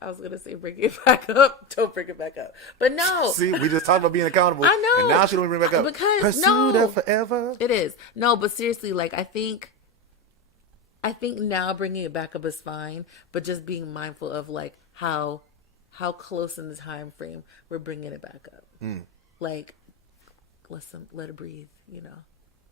I was gonna say bring it back up. Don't bring it back up. But no. See, we just talked about being accountable. I know. And now she don't bring it back up. Because Pursuit of forever. It is. No, but seriously, like, I think now bringing it back up is fine, but just being mindful of like how close in the time frame we're bringing it back up. Like, let it breathe.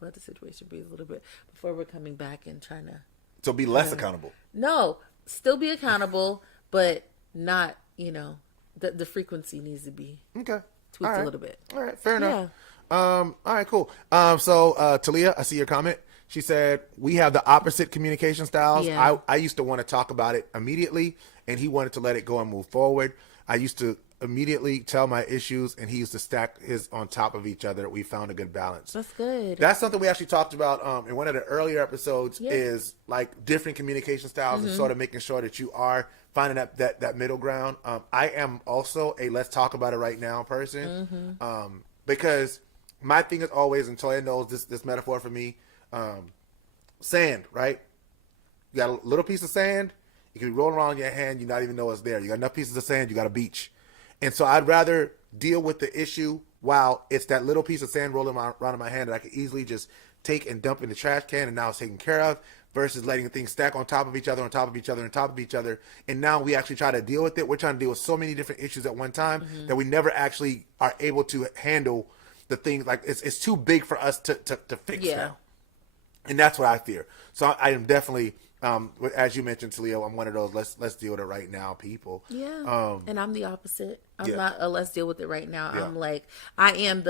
Let the situation breathe a little bit before we're coming back and trying to. So be less accountable. No, still be accountable, but not. The frequency needs to be Okay. tweaked a little bit. All right, fair enough. All right, cool. So Talia, I see your comment. She said we have the opposite communication styles. Yeah. I used to want to talk about it immediately, and he wanted to let it go and move forward. I used to immediately tell my issues, and he used to stack his on top of each other. We found a good balance. That's good. That's something we actually talked about in one of the earlier episodes. Is like different communication styles and sort of making sure that you are finding that middle ground. I am also a let's talk about it right now person, because my thing is always, and Toya knows this metaphor for me, sand, right? You got a little piece of sand, you can be rolling around in your hand, you not even know it's there. You got enough pieces of sand, you got a beach. And so I'd rather deal with the issue while it's that little piece of sand rolling around in my hand that I could easily just take and dump in the trash can, and now it's taken care of, versus letting things stack on top of each other, on top of each other, on top of each other. And now we actually try to deal with it. We're trying to deal with so many different issues at one time that we never actually are able to handle the things. Like, it's too big for us to fix now. And that's what I fear. So I am definitely, as you mentioned, Talia, I'm one of those let's deal with it right now people. Yeah. And I'm the opposite. I'm Yeah. not a let's deal with it right now. Yeah. I'm like, I'm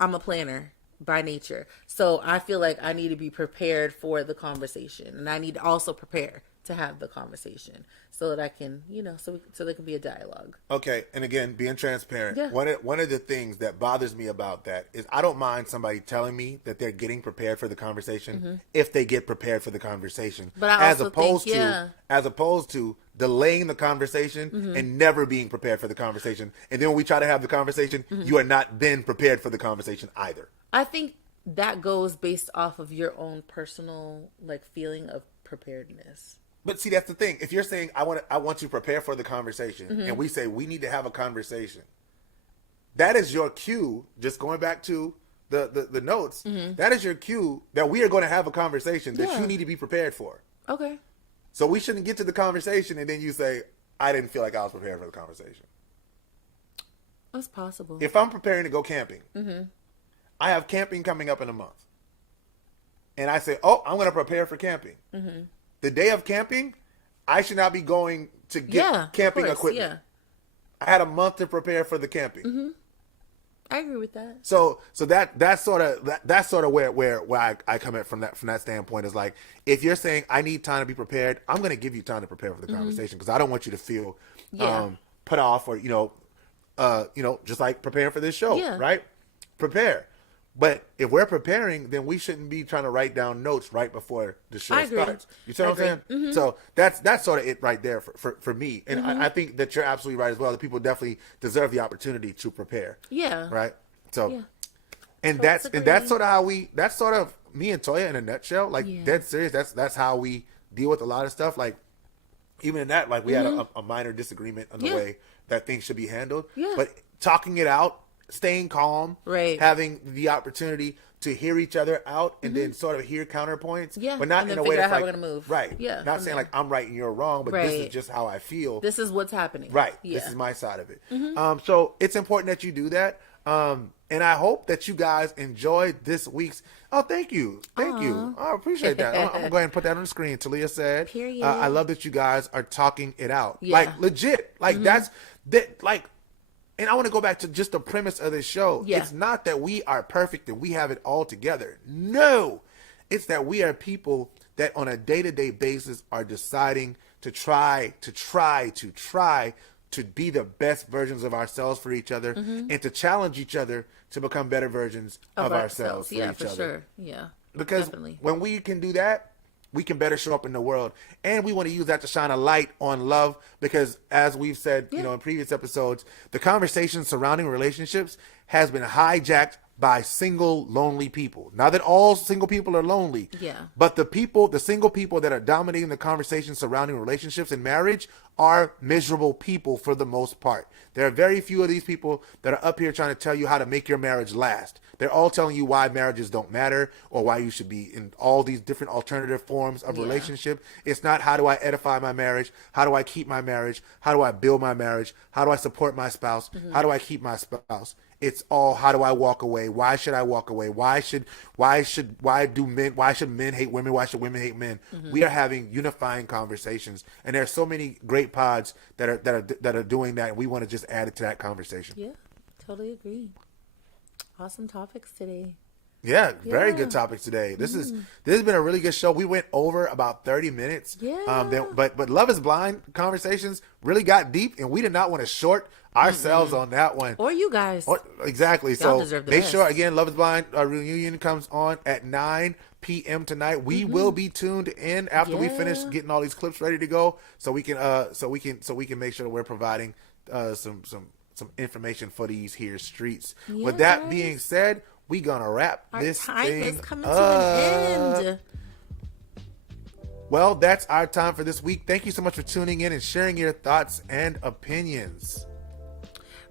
a planner by nature. So I feel like I need to be prepared for the conversation. And I need to also prepare to have the conversation so that I can, so there can be a dialogue. Okay, and again, being transparent. Yeah. One of the things that bothers me about that is I don't mind somebody telling me that they're getting prepared for the conversation if they get prepared for the conversation. But I as also opposed think, as opposed to delaying the conversation and never being prepared for the conversation. And then when we try to have the conversation, you are not then prepared for the conversation either. I think that goes based off of your own personal like feeling of preparedness. But see, that's the thing. If you're saying I want to prepare for the conversation, and we say we need to have a conversation, that is your cue. Just going back to the notes, that is your cue that we are going to have a conversation that you need to be prepared for. Okay. So we shouldn't get to the conversation and then you say, I didn't feel like I was prepared for the conversation. That's possible. If I'm preparing to go camping, I have camping coming up in a month. And I say, oh, I'm going to prepare for camping. The day of camping, I should not be going to get camping equipment. Yeah. I had a month to prepare for the camping. I agree with that. So that's sort of where I come at from that standpoint is like, if you're saying I need time to be prepared, I'm going to give you time to prepare for the conversation because I don't want you to feel put off or just like preparing for this show, right? Prepare. But if we're preparing, then we shouldn't be trying to write down notes right before the show starts. You see what I'm saying? So that's sort of it right there for me. And I think that you're absolutely right as well. That people definitely deserve the opportunity to prepare. Yeah. Right. So, and that's sort of that's sort of me and Toya in a nutshell. Like dead serious. That's how we deal with a lot of stuff. Like even in that, like we had a minor disagreement on the way that things should be handled. Yeah. But talking it out. Staying calm, having the opportunity to hear each other out and then sort of hear counterpoints, but not in a way that's how like, we're gonna move. Right. Yeah. Not saying like I'm right and you're wrong, but this is just how I feel. This is what's happening. Right. Yeah. This is my side of it. So it's important that you do that. And I hope that you guys enjoyed this week's. Oh, thank you. Thank you. I appreciate that. I'm going to go ahead and put that on the screen. Talia said, period. I love that you guys are talking it out. Yeah. Like legit. Like that's that. Like. And I want to go back to just the premise of this show. Yeah. It's not that we are perfect and we have it all together. No. It's that we are people that on a day-to-day basis are deciding to try to be the best versions of ourselves for each other and to challenge each other to become better versions of ourselves for each other. Yeah, for sure. Yeah. Because definitely. When we can do that, we can better show up in the world. And we want to use that to shine a light on love because as we've said, in previous episodes, the conversation surrounding relationships has been hijacked by single, lonely people. Not that all single people are lonely, but the single people that are dominating the conversation surrounding relationships and marriage are miserable people for the most part. There are very few of these people that are up here trying to tell you how to make your marriage last. They're all telling you why marriages don't matter or why you should be in all these different alternative forms of relationship. It's not how do I edify my marriage? How do I keep my marriage? How do I build my marriage? How do I support my spouse? How do I keep my spouse? It's all how do I walk away? Why should I walk away? Why should men hate women? Why should women hate men? We are having unifying conversations, and there are so many great pods that are doing that. And we want to just add it to that conversation. Yeah, totally agree. Awesome topics today. Yeah, very good topics today. This has been a really good show. We went over about 30 minutes. Yeah. But Love is Blind conversations really got deep, and we did not want to short ourselves on that one. Or you guys. Exactly. Y'all so make sure, again, Love is Blind reunion comes on at 9 p.m. tonight. We will be tuned in after we finish getting all these clips ready to go, so we can make sure that we're providing some information for these here streets. Yeah, with that being said, we gonna wrap this thing up. Our time is coming to an end. Well, that's our time for this week. Thank you so much for tuning in and sharing your thoughts and opinions.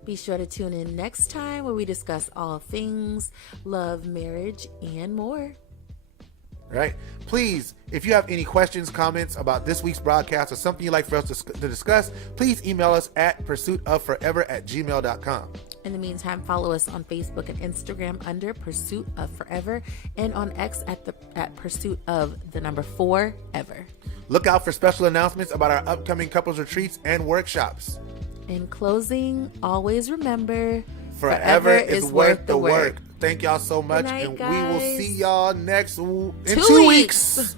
Be sure to tune in next time where we discuss all things love, marriage, and more. Right. Please, if you have any questions, comments about this week's broadcast or something you'd like for us to discuss, please email us at pursuitofforever@gmail.com. In the meantime, follow us on Facebook and Instagram under Pursuit of Forever and on X at Pursuit of the number 4 ever. Look out for special announcements about our upcoming couples retreats and workshops. In closing, always remember, forever is worth the work. Thank y'all so much, night, and we will see y'all next in 2 weeks.